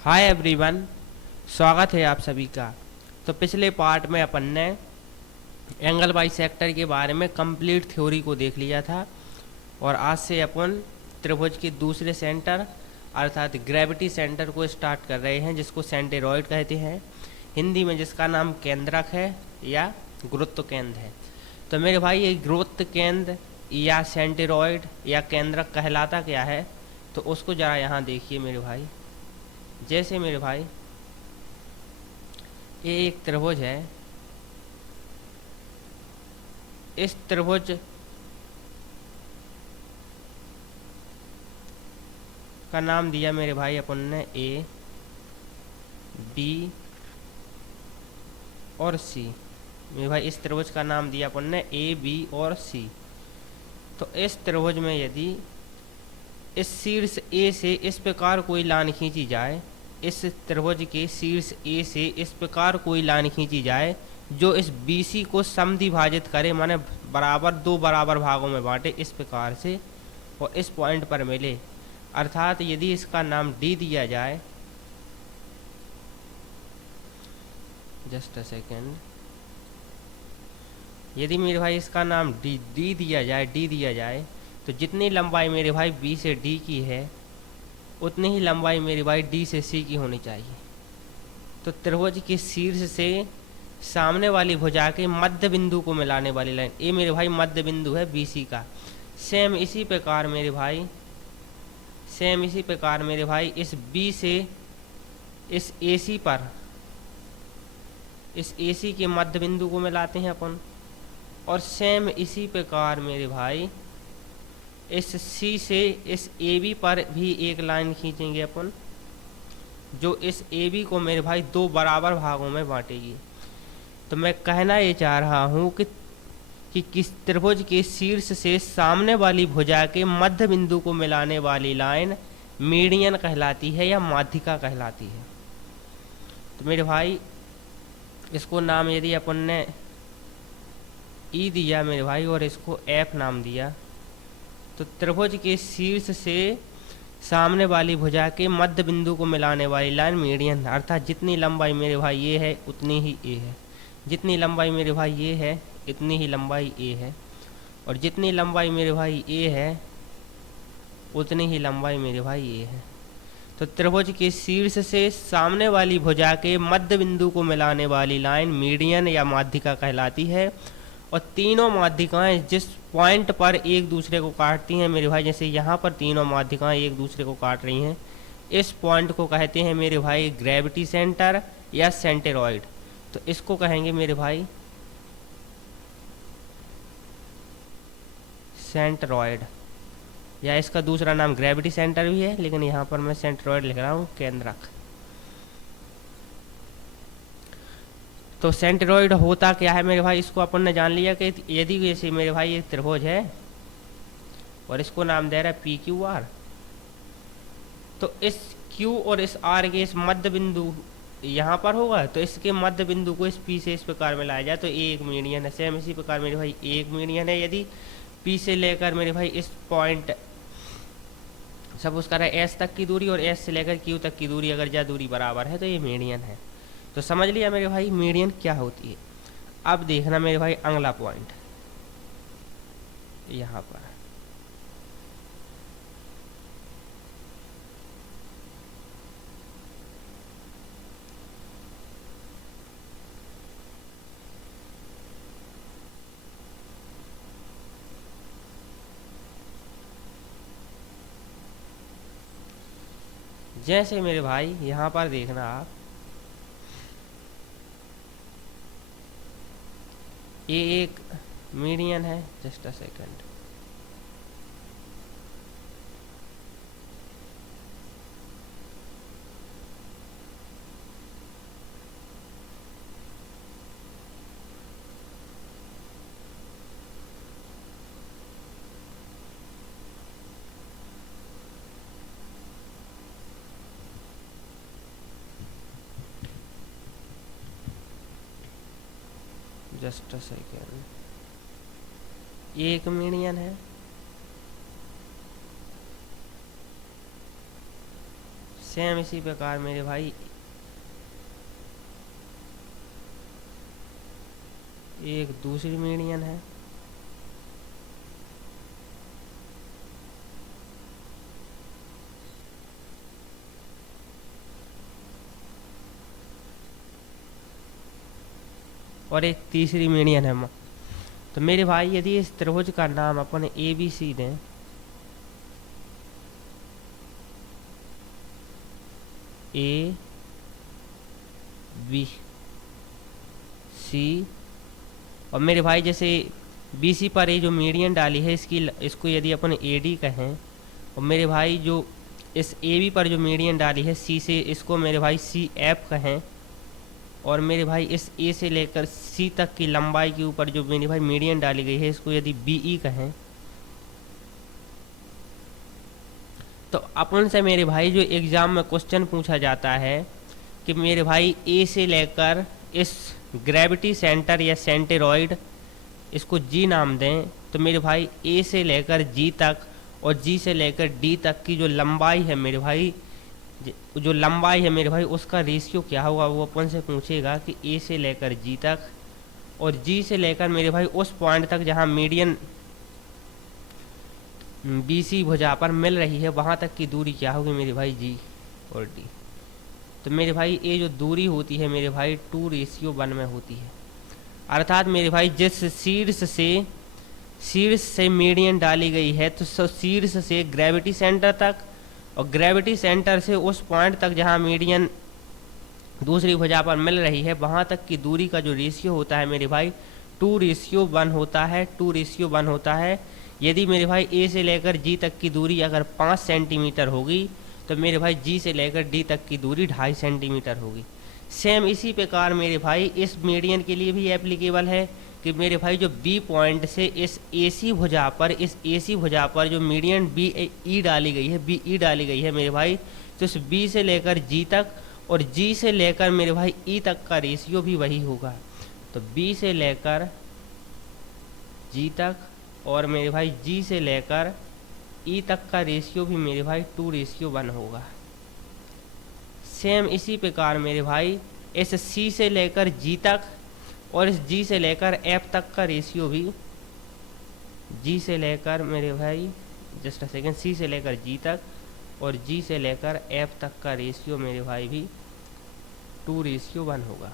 Hi everyone, स्वागत है आप सभी का। तो पिछले पार्ट में अपन ने एंगल बाई सेक्टर के बारे में कंप्लीट थ्योरी को देख लिया था और आज से अपन त्रिभुज के दूसरे सेंटर अर्थात ग्रेविटी सेंटर को स्टार्ट कर रहे हैं, जिसको सेंटेरॉइड कहते हैं, हिंदी में जिसका नाम केंद्रक है या गुरुत्व केंद्र है। तो मेरे भाई ये गुरुत्व केंद्र या सेंटेरॉइड या केंद्रक कहलाता क्या है, तो उसको ज़रा यहाँ देखिए मेरे भाई। जैसे मेरे भाई ये एक त्रिभुज है, इस त्रिभुज का नाम दिया मेरे भाई अपन ने ए, बी और सी। मेरे भाई इस त्रिभुज का नाम दिया अपन ने ए, बी और सी। तो इस त्रिभुज में यदि इस शीर्ष ए से इस प्रकार कोई लाइन खींची जाए, इस त्रिभुज के शीर्ष ए से इस प्रकार कोई लाइन खींची जाए जो इस BC को समद्विभाजित करे, माने बराबर दो बराबर भागों में बांटे इस प्रकार से और इस पॉइंट पर मिले, अर्थात यदि इसका नाम D दिया जाए, जस्ट अ सेकेंड, यदि मेरे भाई इसका नाम D दिया जाए तो जितनी लंबाई मेरे भाई B से D की है उतनी ही लंबाई मेरे भाई D से C की होनी चाहिए। तो त्रिभुज के शीर्ष से सामने वाली भुजा के मध्य बिंदु को मिलाने वाली लाइन, ये मेरे भाई मध्य बिंदु है BC का। सेम इसी प्रकार मेरे भाई इस B से इस AC के मध्य बिंदु को मिलाते हैं अपन, और सेम इसी प्रकार मेरे भाई इस C से इस AB पर भी एक लाइन खींचेंगे अपन, जो इस AB को मेरे भाई दो बराबर भागों में बांटेगी। तो मैं कहना ये चाह रहा हूँ कि किस त्रिभुज के शीर्ष से सामने वाली भुजा के मध्य बिंदु को मिलाने वाली लाइन मीडियन कहलाती है या माध्यिका कहलाती है। तो मेरे भाई इसको नाम यदि अपन ने E दिया मेरे भाई और इसको F नाम दिया, तो त्रिभुज के शीर्ष से सामने वाली भुजा के मध्य बिंदु को मिलाने वाली लाइन मीडियन, अर्थात जितनी लंबाई मेरे भाई ये है उतनी ही ए है, जितनी लंबाई मेरे भाई ये है इतनी ही लंबाई ए है, और जितनी लंबाई मेरे भाई ए है उतनी ही लंबाई मेरे भाई ए है। तो त्रिभुज के शीर्ष से सामने वाली भुजा के मध्य बिंदु को मिलाने वाली लाइन मीडियन या माध्यिका कहलाती है। और तीनों माध्यिकाएं जिस पॉइंट पर एक दूसरे को काटती हैं मेरे भाई, जैसे यहाँ पर तीनों माध्यिकाएं एक दूसरे को काट रही हैं, इस पॉइंट को कहते हैं मेरे भाई ग्रेविटी सेंटर या सेंटेरॉइड। तो इसको कहेंगे मेरे भाई सेंटेरॉइड, या इसका दूसरा नाम ग्रेविटी सेंटर भी है, लेकिन यहाँ पर मैं सेंटेरॉइड लिख रहा हूँ, केंद्रक। तो सेंटेरॉइड होता क्या है मेरे भाई, इसको अपन ने जान लिया कि यदि जैसे मेरे भाई एक त्रिभुज है और इसको नाम दे रहा है PQR, तो इस Q और इस R के इस मध्य बिंदु यहाँ पर होगा, तो इसके मध्य बिंदु को इस P से इस प्रकार मिलाया जाए तो ये एक मीडियन है। सेम इसी प्रकार मेरे भाई एक मीडियन है, यदि P से लेकर मेरे भाई इस पॉइंट सब उसका रहा S तक की दूरी और S से लेकर Q तक की दूरी, अगर यह दूरी बराबर है तो ये मीडियन है। तो समझ लिया मेरे भाई मीडियन क्या होती है। अब देखना मेरे भाई अगला पॉइंट यहाँ पर, जैसे मेरे भाई यहाँ पर देखना आप, ये एक मीडियन है, just a second, just a second, ये एक मीडियन है, सेम इसी प्रकार मेरे भाई एक दूसरी मीडियन है, और एक तीसरी मीडियन है। तो मेरे भाई यदि इस त्रिभुज का नाम अपन ए बी सी दें, ए बी सी, और मेरे भाई जैसे बी सी पर ये जो मीडियन डाली है इसको यदि अपन ए डी कहें, और मेरे भाई जो इस ए बी पर जो मीडियन डाली है सी से, इसको मेरे भाई सी एफ कहें, और मेरे भाई इस ए से लेकर सी तक की लंबाई के ऊपर जो मेरे भाई मीडियन डाली गई है इसको यदि बी ई कहें, तो अपन से मेरे भाई जो एग्ज़ाम में क्वेश्चन पूछा जाता है कि मेरे भाई ए से लेकर इस ग्रेविटी सेंटर या सेंटेरॉइड इसको जी नाम दें, तो मेरे भाई ए से लेकर जी तक और जी से लेकर डी तक की जो लंबाई है मेरे भाई, जो लंबाई है मेरे भाई उसका रेशियो क्या होगा, वो अपन से पूछेगा कि ए से लेकर जी तक और जी से लेकर मेरे भाई उस पॉइंट तक जहाँ मीडियन बी सी भुजा पर मिल रही है वहाँ तक की दूरी क्या होगी मेरे भाई, जी और डी। तो मेरे भाई ये जो दूरी होती है मेरे भाई 2:1 में होती है, अर्थात मेरे भाई जिस शीर्ष से मीडियन डाली गई है तो शीर्ष से ग्रेविटी सेंटर तक और ग्रेविटी सेंटर से उस पॉइंट तक जहाँ मीडियन दूसरी भुजा पर मिल रही है वहाँ तक की दूरी का जो रेशियो होता है मेरे भाई 2:1 होता है, 2:1 होता है। यदि मेरे भाई ए से लेकर जी तक की दूरी अगर 5 सेंटीमीटर होगी तो मेरे भाई जी से लेकर डी तक की दूरी 2.5 सेंटीमीटर होगी। सेम इसी प्रकार मेरे भाई इस मीडियन के लिए भी एप्लीकेबल है कि मेरे भाई जो बी पॉइंट से इस एसी भुजा पर जो मीडियन बी ई डाली गई है मेरे भाई, तो इस बी से लेकर जी तक और जी से लेकर मेरे भाई ई तक का रेशियो भी वही होगा। तो बी से लेकर जी तक और मेरे भाई जी से लेकर ई तक का रेशियो भी मेरे भाई 2:1 होगा। सेम इसी प्रकार मेरे भाई इस सी से लेकर जी तक और इस जी से लेकर एफ तक का रेशियो भी, जी से लेकर मेरे भाई जस्ट अ सेकेंड, सी से लेकर जी तक और जी से लेकर एफ तक का रेशियो मेरे भाई भी 2:1 होगा,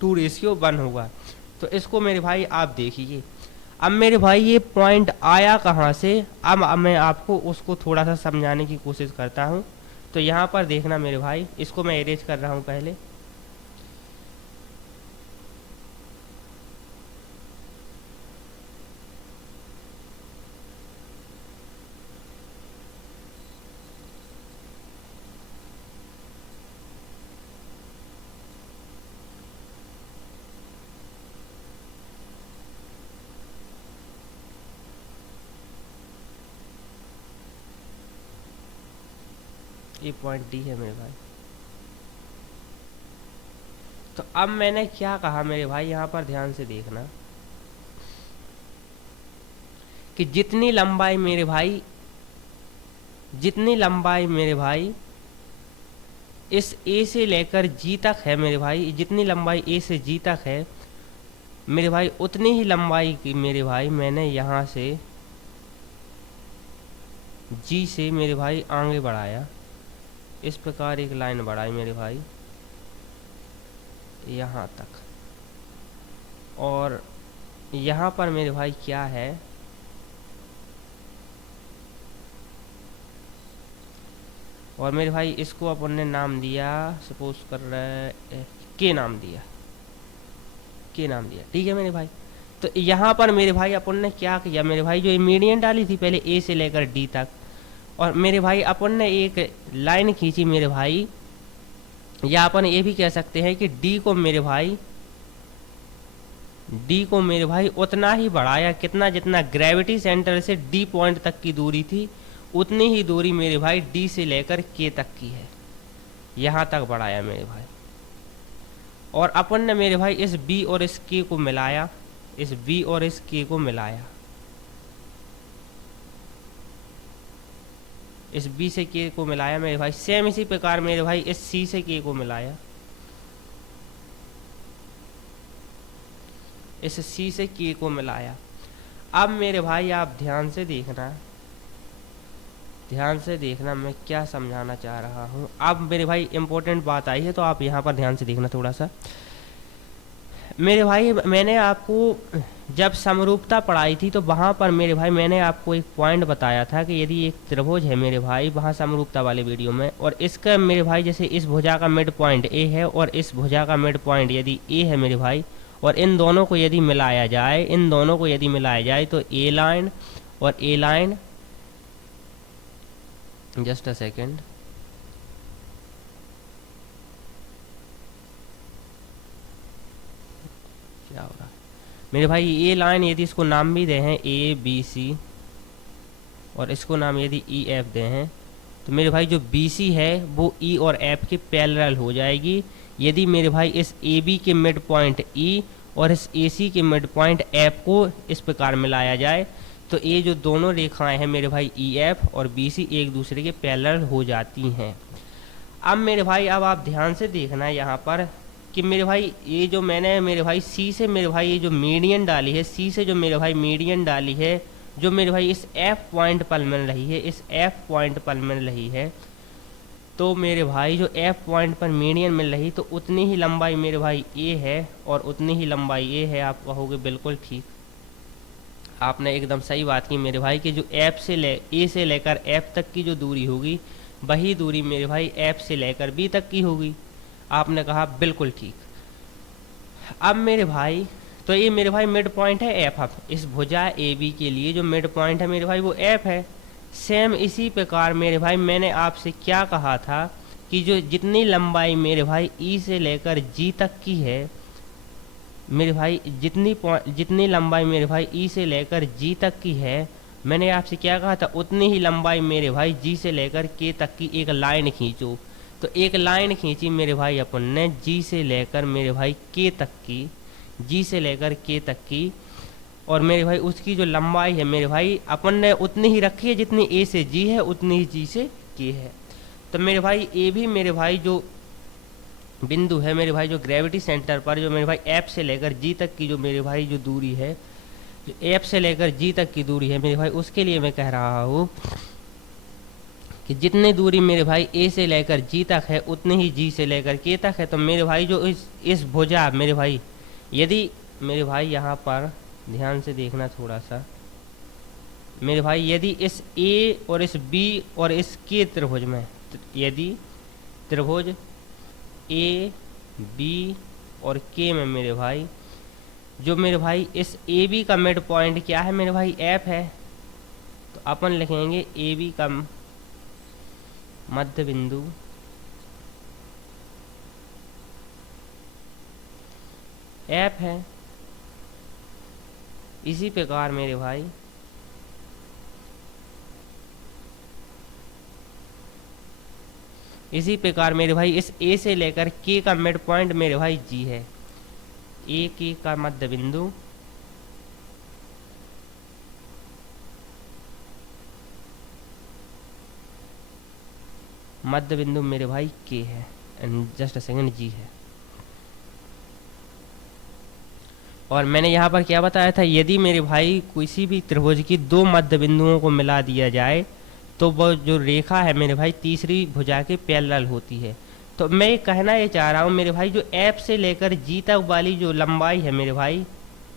2:1 होगा। तो इसको मेरे भाई आप देखिए। अब मेरे भाई ये पॉइंट आया कहाँ से, अब मैं आपको उसको थोड़ा सा समझाने की कोशिश करता हूँ। तो यहाँ पर देखना मेरे भाई, इसको मैं अरेंज कर रहा हूँ पहले। ये पॉइंट डी है मेरे भाई। तो अब मैंने क्या कहा मेरे भाई, यहाँ पर ध्यान से देखना कि जितनी लंबाई मेरे भाई इस ए से लेकर जी तक है मेरे भाई, जितनी लंबाई ए से जी तक है मेरे भाई, उतनी ही लंबाई की मेरे भाई मैंने यहाँ से जी से मेरे भाई आगे बढ़ाया। इस प्रकार एक लाइन बढ़ाई मेरे भाई यहाँ तक, और यहाँ पर मेरे भाई क्या है, और मेरे भाई इसको अपन ने नाम दिया, सपोज कर रहे के नाम दिया, ठीक है मेरे भाई। तो यहाँ पर मेरे भाई अपन ने क्या किया मेरे भाई, जो ये मीडियन डाली थी पहले ए से लेकर डी तक, और मेरे भाई अपन ने एक लाइन खींची मेरे भाई, या अपन ये भी कह सकते हैं कि डी को मेरे भाई उतना ही बढ़ाया, कितना, जितना ग्रेविटी सेंटर से डी पॉइंट तक की दूरी थी उतनी ही दूरी मेरे भाई डी से लेकर के तक की है, यहाँ तक बढ़ाया मेरे भाई। और अपन ने मेरे भाई इस बी और इस के को मिलाया, इस बी से के को मिलाया मेरे भाई, सेम इसी प्रकार मेरे भाई इस सी से के को मिलाया, इस सी से के को मिलाया। अब मेरे भाई आप ध्यान से देखना मैं क्या समझाना चाह रहा हूँ। अब मेरे भाई इम्पोर्टेंट बात आई है, तो आप यहाँ पर ध्यान से देखना थोड़ा सा। मेरे भाई मैंने आपको जब समरूपता पढ़ाई थी तो वहाँ पर मेरे भाई मैंने आपको एक पॉइंट बताया था कि यदि एक त्रिभुज है मेरे भाई, वहाँ समरूपता वाले वीडियो में, और इसका मेरे भाई जैसे इस भुजा का मिड पॉइंट ए है और इस भुजा का मिड पॉइंट यदि ए है मेरे भाई, और इन दोनों को यदि मिलाया जाए तो ए लाइन और ए लाइन, जस्ट अ सेकेंड, क्या होगा मेरे भाई, ए लाइन यदि इसको नाम भी दे हैं ए बी सी और इसको नाम यदि ई एफ दे हैं, तो मेरे भाई जो बी सी है वो ई और एफ के पैरेलल हो जाएगी। यदि मेरे भाई इस ए बी के मिड पॉइंट ई और इस ए सी के मिड पॉइंट एफ को इस प्रकार मिलाया जाए, तो ये जो दोनों रेखाएं हैं मेरे भाई ई एफ और बी सी एक दूसरे के पैरेलल हो जाती हैं। अब मेरे भाई अब आप ध्यान से देखना है यहाँ पर कि मेरे भाई ये जो मैंने मेरे भाई सी से मेरे भाई ये जो मीडियन डाली है, सी से जो मेरे भाई मीडियन डाली है, जो मेरे भाई इस एफ पॉइंट पर मिल रही है, इस एफ पॉइंट पर मिल रही है, तो मेरे भाई जो एफ पॉइंट पर मीडियन मिल रही, तो उतनी ही लंबाई मेरे भाई ए है और उतनी ही लंबाई ए है। आप कहोगे बिल्कुल ठीक, आपने एकदम सही बात की मेरे भाई कि जो ए से लेकर एफ तक की जो दूरी होगी, वही दूरी मेरे भाई एफ से लेकर बी तक की होगी। आपने कहा बिल्कुल ठीक। अब मेरे भाई तो ये मेरे भाई मिड पॉइंट है एफ, अब इस भुजा ए बी के लिए जो मिड पॉइंट है मेरे भाई वो एफ है। सेम इसी प्रकार मेरे भाई मैंने आपसे क्या कहा था कि जो जितनी लंबाई मेरे भाई ई से लेकर जी तक की है मेरे भाई, जितनी लंबाई मेरे भाई ई से लेकर जी तक की है, मैंने आपसे क्या कहा था, उतनी ही लंबाई मेरे भाई जी से लेकर के तक की एक लाइन खींचो। तो एक लाइन खींची मेरे भाई अपन ने जी से लेकर मेरे भाई के तक की, जी से लेकर के तक की, और मेरे भाई उसकी जो लंबाई है मेरे भाई अपन ने उतनी ही रखी है जितनी ए से जी है उतनी ही जी से के है। तो मेरे भाई ए भी मेरे भाई जो बिंदु है मेरे भाई, जो ग्रेविटी सेंटर पर जो मेरे भाई एफ से लेकर जी तक की जो मेरे भाई जो दूरी है, जो एफ से लेकर जी तक की दूरी है मेरे भाई, उसके लिए मैं कह रहा हूँ कि जितनी दूरी मेरे भाई ए से लेकर जी तक है उतनी ही जी से लेकर के तक है। तो मेरे भाई जो इस भुजा मेरे भाई, यदि मेरे भाई यहाँ पर ध्यान से देखना थोड़ा सा मेरे भाई, यदि इस ए और इस बी और इस के त्रिभुज में, यदि त्रिभुज ए बी और के में मेरे भाई जो मेरे भाई इस ए बी का मिड पॉइंट क्या है मेरे भाई एफ है, तो अपन लिखेंगे ए बी का मध्य बिंदु एफ है। इसी प्रकार मेरे भाई इस ए से लेकर के का मिड पॉइंट मेरे भाई जी है, ए के का मध्य बिंदु मेरे भाई के है, एंड जस्ट अ सेकंड जी है। और मैंने यहाँ पर क्या बताया था, यदि मेरे भाई किसी भी त्रिभुज की दो मध्य बिंदुओं को मिला दिया जाए तो वो जो रेखा है मेरे भाई तीसरी भुजा के पैरेलल होती है। तो मैं ये कहना ये चाह रहा हूँ मेरे भाई, जो एफ से लेकर जी तक वाली जो लंबाई है मेरे भाई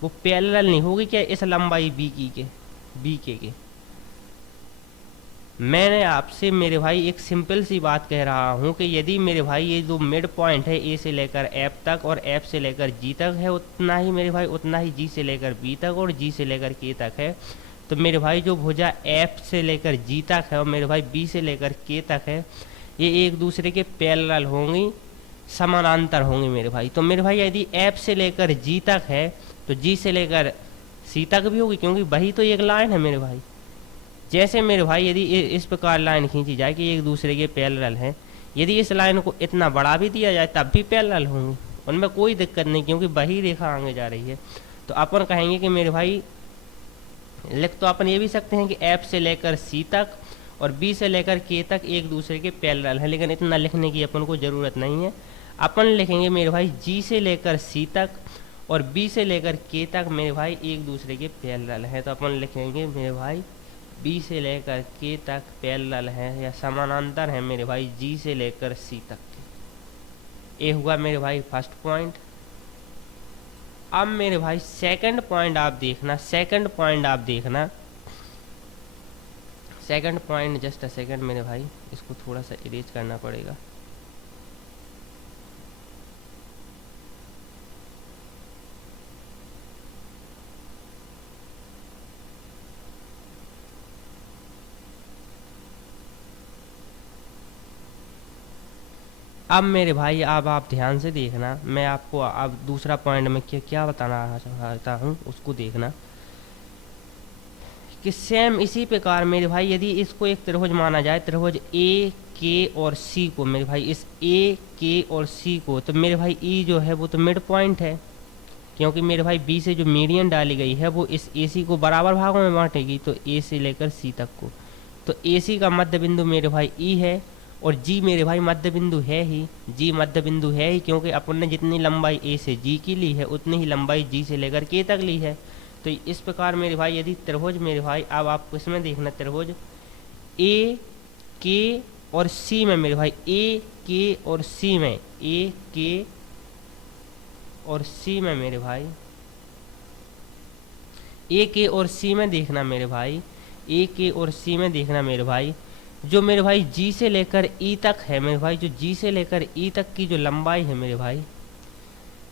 वो पैरेलल नहीं होगी क्या इस लंबाई बी के। मैंने आपसे मेरे भाई एक सिंपल सी बात कह रहा हूँ कि यदि मेरे भाई ये जो मिड पॉइंट है ए से लेकर एफ तक और एफ से लेकर जी तक है, उतना ही मेरे भाई उतना ही जी से लेकर बी तक और जी से लेकर के तक है, तो मेरे भाई जो भुजा एफ से लेकर जी तक है और मेरे भाई बी से लेकर के तक है, ये एक दूसरे के पैरेलल होंगी, समानांतर होंगी मेरे भाई। तो मेरे भाई यदि एफ से लेकर जी तक है तो जी से लेकर सी तक भी होगी, क्योंकि वही तो एक लाइन है मेरे भाई। जैसे मेरे भाई यदि इस प्रकार लाइन खींची जाए कि एक दूसरे के पैरेलल हैं, यदि इस लाइन को इतना बड़ा भी दिया जाए तब भी पैरेलल होंगी, उनमें कोई दिक्कत नहीं, क्योंकि वही रेखा आगे जा रही है। तो अपन कहेंगे कि मेरे भाई लिख तो अपन ये भी सकते हैं कि एफ से लेकर सी तक और बी से लेकर के तक एक दूसरे के पैरेलल है, लेकिन इतना लिखने की अपन को ज़रूरत नहीं है। अपन लिखेंगे मेरे भाई जी से लेकर सी तक और बी से लेकर के तक मेरे भाई एक दूसरे के पैरेलल है। तो अपन लिखेंगे मेरे भाई बी से लेकर के तक पैरेलल है या समानांतर है मेरे भाई जी से लेकर सी तक के। ये हुआ मेरे भाई फर्स्ट पॉइंट। अब मेरे भाई सेकंड पॉइंट आप देखना, second point just a second मेरे भाई, इसको थोड़ा सा इरेज करना पड़ेगा। अब मेरे भाई अब आप ध्यान से देखना, मैं आपको अब दूसरा पॉइंट में क्या क्या बताना चाहता हूँ उसको देखना कि सेम इसी प्रकार मेरे भाई यदि इसको एक त्रिभुज माना जाए, त्रिभुज ए के और सी को मेरे भाई, इस ए के और सी को, तो मेरे भाई ई जो है वो तो मिड पॉइंट है, क्योंकि मेरे भाई बी से जो मीडियन डाली गई है वो इस ए सी को बराबर भागों में बांटेगी, तो ए से लेकर सी तक को। तो ए सी का मध्य बिंदु मेरे भाई ई है और जी मेरे भाई मध्य बिंदु है ही, जी मध्य बिंदु है ही, क्योंकि अपन ने जितनी लंबाई ए से जी की ली है उतनी ही लंबाई जी से लेकर के तक ली है। तो इस प्रकार मेरे भाई यदि त्रिभुज मेरे भाई, अब आप इसमें देखना त्रिभुज ए के और सी में मेरे भाई, ए के और सी में, ए के और सी में मेरे भाई, ए के और सी में देखना मेरे भाई, ए के और सी में देखना मेरे भाई, जो मेरे भाई जी से लेकर ई तक है मेरे भाई, जो जी से लेकर ई तक की जो लंबाई है मेरे भाई,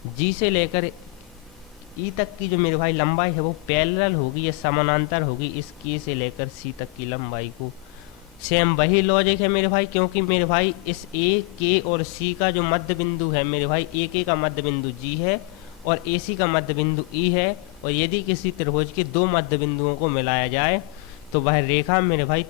जी से लेकर ई तक की जो मेरे भाई लंबाई है वो पैरेलल होगी या समानांतर होगी इस के से लेकर सी तक की लंबाई को। सेम वही लॉजिक है मेरे भाई, क्योंकि मेरे भाई इस ए के और सी का जो मध्य बिंदु है मेरे भाई, ए के का मध्य बिंदु जी है और ए सी का मध्य बिंदु ई है, और यदि किसी त्रिभुज के दो मध्य बिंदुओं को मिलाया जाए तो वह रेखा मेरे भाई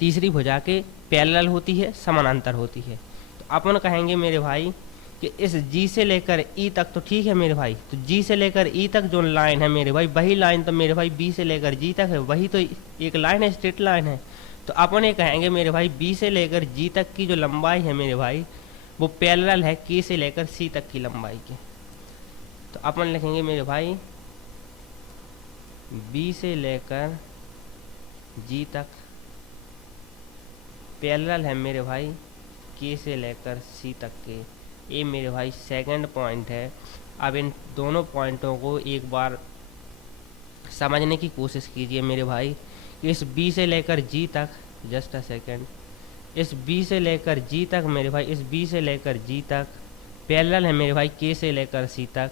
तीसरी भुजा के पैरेलल होती है, समानांतर होती है। तो अपन कहेंगे मेरे भाई कि इस जी से लेकर ई तक तो ठीक है मेरे भाई, तो जी से लेकर ई तक जो लाइन है मेरे भाई, वही लाइन तो मेरे भाई बी से लेकर जी तक है, वही तो एक लाइन है, स्ट्रेट लाइन है। तो अपन ये कहेंगे मेरे भाई बी से लेकर जी तक की जो लंबाई है मेरे भाई वो पैरेलल है के से लेकर सी तक की लंबाई के। तो अपन लिखेंगे मेरे भाई बी से लेकर जी तक पैरेलल है मेरे भाई के से लेकर सी तक के। ये मेरे भाई सेकंड पॉइंट है। अब इन दोनों पॉइंटों को एक बार समझने की कोशिश कीजिए मेरे भाई। इस बी से लेकर जी तक, जस्ट अ सेकंड, इस बी से लेकर जी तक मेरे भाई, इस बी से लेकर जी तक पैरेलल है मेरे भाई के से लेकर सी तक,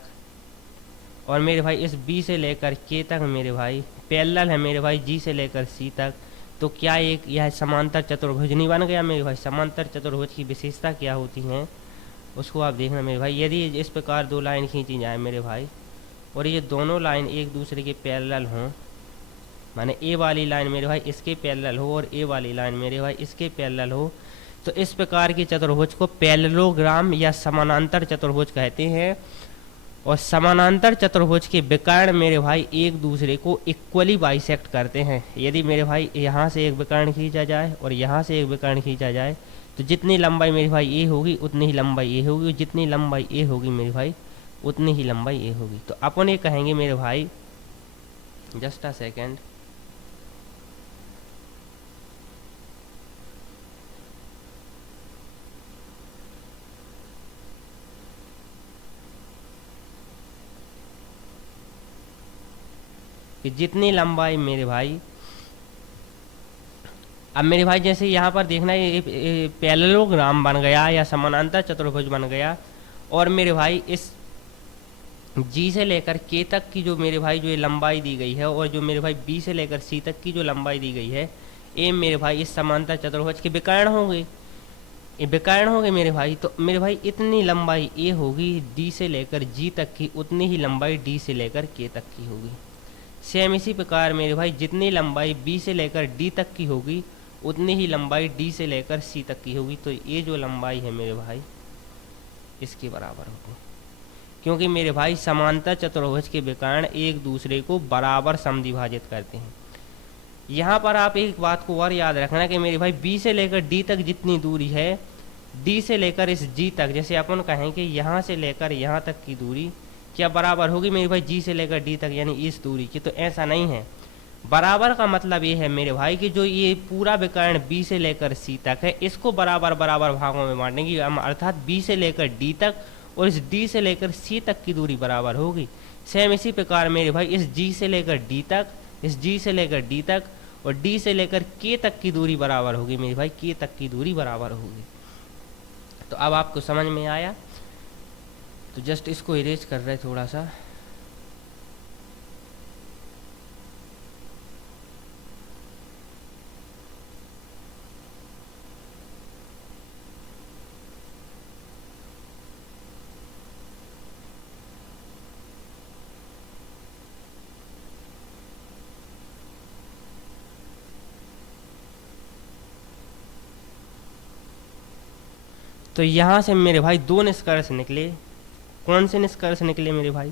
और मेरे भाई इस बी से लेकर के तक मेरे भाई पैरेलल है मेरे भाई जी से लेकर सी तक। तो क्या एक यह समांतर चतुर्भुज नहीं बन गया मेरे भाई? समांतर चतुर्भुज की विशेषता क्या होती हैं उसको आप देखना मेरे भाई। यदि इस प्रकार दो लाइन खींची जाए मेरे भाई और ये दोनों लाइन एक दूसरे के पैरेलल हों, माने ए वाली लाइन मेरे भाई इसके पैरेलल हो और ए वाली लाइन मेरे भाई इसके पैरेलल हो, तो इस प्रकार की चतुर्भुज को पैरेललोग्राम या समानांतर चतुर्भुज कहते हैं। और समानांतर चतुर्भुज के विकर्ण मेरे भाई एक दूसरे को इक्वली बाइसेक्ट करते हैं। यदि मेरे भाई यहाँ से एक विकर्ण खींचा जाए और यहाँ से एक विकर्ण खींचा जाए तो जितनी लंबाई मेरी भाई ए होगी उतनी ही लंबाई ए होगी, जितनी लंबाई ए होगी मेरी भाई उतनी ही लंबाई ए होगी। तो अपन ये कहेंगे मेरे भाई, जस्ट अ सेकेंड, कि जितनी लंबाई मेरे भाई, अब मेरे भाई जैसे यहाँ पर देखना ये पैरेललोग्राम बन गया या समानांतर चतुर्भुज बन गया, और मेरे भाई इस जी से लेकर के तक की जो मेरे भाई जो ये लंबाई दी गई है और जो मेरे भाई बी से लेकर सी तक की जो लंबाई दी गई है, ये मेरे भाई इस समांतर चतुर्भुज के विकर्ण होंगे, ये विकर्ण होंगे मेरे भाई। तो मेरे भाई इतनी लंबाई ए होगी डी से लेकर जी तक की, उतनी ही लंबाई डी से लेकर के तक की होगी। सेम इसी प्रकार मेरे भाई जितनी लंबाई बी से लेकर डी तक की होगी उतनी ही लंबाई डी से लेकर सी तक की होगी। तो ये जो लंबाई है मेरे भाई इसके बराबर होगी, क्योंकि मेरे भाई समांतर चतुर्भुज के विकर्ण एक दूसरे को बराबर समद्विभाजित करते हैं। यहाँ पर आप एक बात को और याद रखना कि मेरे भाई बी से लेकर डी तक जितनी दूरी है, डी से लेकर इस जी तक, जैसे अपन कहें कि यहाँ से लेकर यहाँ तक की दूरी क्या बराबर होगी मेरे भाई जी से लेकर डी तक, यानी इस दूरी की, तो ऐसा नहीं है। बराबर का मतलब ये है मेरे भाई कि जो ये पूरा विकर्ण बी से लेकर सी तक है, इसको बराबर बराबर भागों में बांटेंगे, अर्थात बी से लेकर डी तक और इस डी से लेकर सी तक की दूरी बराबर होगी। सेम इसी प्रकार मेरे भाई इस जी से लेकर डी तक, इस जी से लेकर डी तक और डी से लेकर के तक की दूरी बराबर होगी मेरे भाई, के तक की दूरी बराबर होगी। तो अब आपको समझ में आया, तो जस्ट इसको इरेज कर रहे थोड़ा सा। तो यहाँ से मेरे भाई दो निष्कर्ष निकले। कौन से निष्कर्ष निकले मेरे भाई?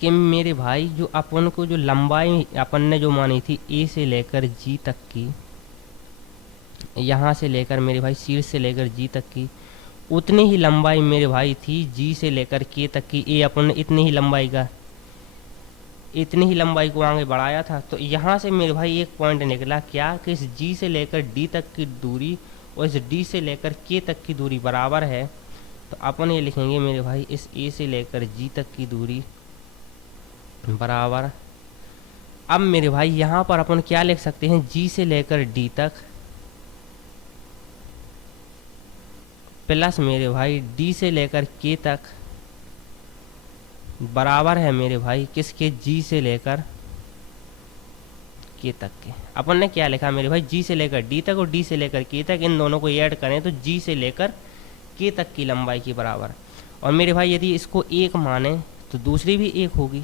कि मेरे भाई जो अपन को जो लंबाई अपन ने जो मानी थी ए से लेकर जी तक की, यहाँ से लेकर मेरे भाई शीर्ष से लेकर जी तक की, उतनी ही लंबाई मेरे भाई थी जी से लेकर के तक की। ए अपन ने इतनी ही लंबाई को आगे बढ़ाया था। तो यहाँ से मेरे भाई एक पॉइंट निकला क्या, कि इस जी से लेकर डी तक की दूरी और इस डी से लेकर के तक की दूरी बराबर है। तो अपन ये लिखेंगे मेरे भाई इस ए से लेकर जी तक की दूरी बराबर। अब मेरे भाई यहाँ पर अपन क्या लिख सकते हैं, जी से लेकर डी तक प्लस मेरे भाई डी से लेकर के तक बराबर है मेरे भाई किसके, जी से लेकर के तक के। अपन ने क्या लिखा मेरे भाई, जी से लेकर डी तक और डी से लेकर के तक, इन दोनों को ऐड करें तो जी से लेकर के तक की लंबाई के बराबर। और मेरे भाई यदि इसको एक माने तो दूसरी भी एक होगी।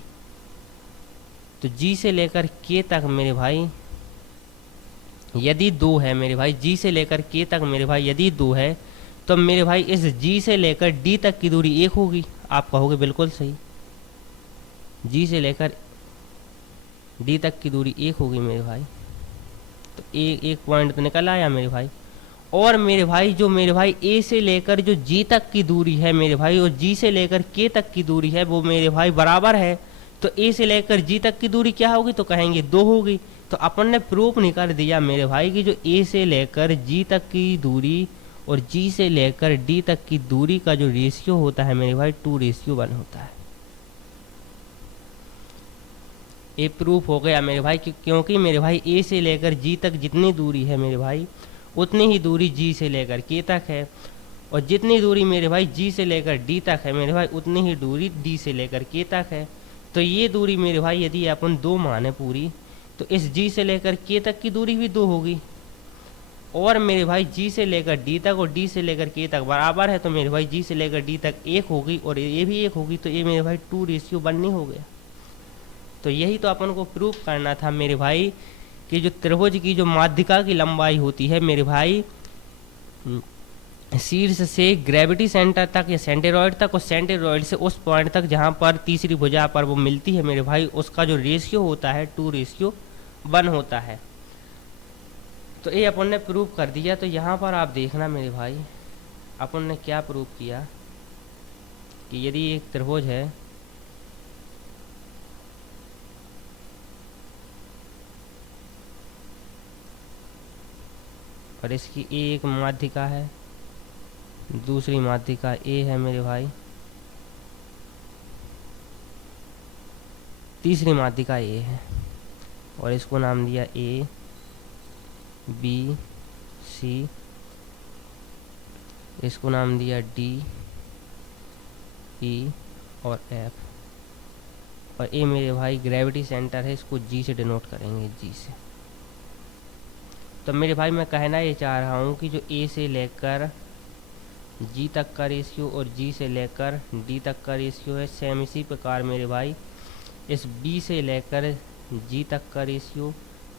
तो जी से लेकर के तक मेरे भाई यदि दो है मेरे भाई, जी से लेकर के तक मेरे भाई यदि दो है, तो मेरे भाई इस जी से लेकर डी तक की दूरी एक होगी। आप कहोगे बिल्कुल सही, जी से लेकर डी तक की दूरी एक होगी मेरे भाई। तो एक पॉइंट तो निकल आया मेरे भाई। और मेरे भाई जो मेरे भाई ए से लेकर जो जी तक की दूरी है मेरे भाई और जी से लेकर के तक की दूरी है वो मेरे भाई बराबर है। तो ए से लेकर जी तक की दूरी क्या होगी, तो कहेंगे 2 होगी। तो अपन ने प्रूफ निकाल दिया मेरे भाई कि जो ए से लेकर जी तक की दूरी और जी से लेकर डी तक की दूरी का जो रेशियो होता है मेरे भाई 2:1 होता है। ये प्रूफ हो गया मेरे भाई क्योंकि मेरे भाई ए से लेकर जी तक जितनी दूरी है मेरे भाई उतनी ही दूरी जी से लेकर के तक है, और जितनी दूरी मेरे भाई जी से लेकर डी तक है मेरे भाई उतनी ही दूरी डी से लेकर के तक है। तो ये दूरी मेरे भाई यदि अपन 2 माने पूरी, तो इस जी से लेकर के तक की दूरी भी 2 होगी। और मेरे भाई जी से लेकर डी तक और डी से लेकर के तक बराबर है, तो मेरे भाई जी से लेकर डी तक 1 होगी और ये भी 1 होगी। तो ये मेरे भाई 2:1 नहीं हो गया। तो यही तो अपन को प्रूफ करना था मेरे भाई कि जो त्रिभुज की जो माध्यिका की लंबाई होती है मेरे भाई शीर्ष से ग्रेविटी सेंटर तक या सेंटेरॉइड तक और सेंटेरॉइड से उस पॉइंट तक जहाँ पर तीसरी भुजा पर वो मिलती है मेरे भाई, उसका जो रेशियो होता है 2:1 होता है। तो ये अपन ने प्रूफ कर दिया। तो यहाँ पर आप देखना मेरे भाई अपन ने क्या प्रूफ किया कि यदि एक त्रिभुज है और इसकी एक माध्यिका है, दूसरी माध्यिका ए है मेरे भाई, तीसरी माध्यिका ए है और इसको नाम दिया ए बी सी, इसको नाम दिया डी ई और एफ। और ए मेरे भाई ग्रेविटी सेंटर है, इसको जी से डिनोट करेंगे, जी से। तो मेरे भाई मैं कहना ये चाह रहा हूँ कि जो ए से लेकर जी तक का रेशियो और जी से लेकर डी तक का रेशियो है, सेम इसी प्रकार मेरे भाई इस बी से लेकर जी तक का रेशियो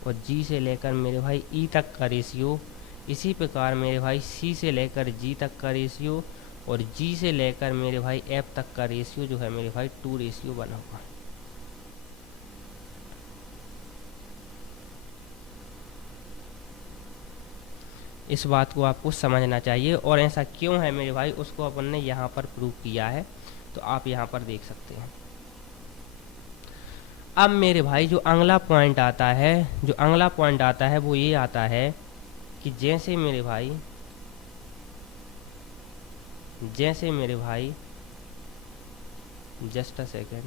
और जी से लेकर मेरे भाई ई तक का रेशियो, इसी प्रकार मेरे भाई सी से लेकर जी तक का रेशियो और जी से लेकर मेरे भाई एफ तक का रेशियो जो है मेरे भाई 2:1 होगा। इस बात को आपको समझना चाहिए, और ऐसा क्यों है मेरे भाई उसको अपन ने यहाँ पर प्रूव किया है, तो आप यहाँ पर देख सकते हैं। अब मेरे भाई जो अगला पॉइंट आता है, वो ये आता है कि जैसे मेरे भाई जस्ट अ सेकेंड,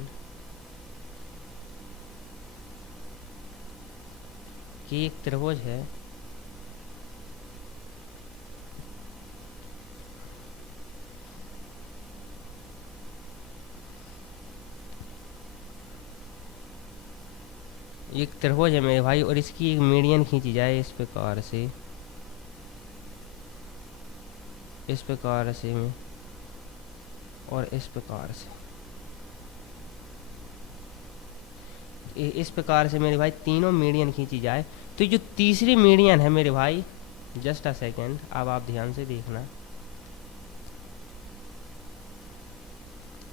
कि एक त्रिभुज है, मेरे भाई, और इसकी एक मीडियन खींची जाए इस प्रकार से, और इस प्रकार से, इस प्रकार से मेरे भाई तीनों मीडियन खींची जाए, तो जो तीसरी मीडियन है मेरे भाई, जस्ट अ सेकेंड, अब आप ध्यान से देखना,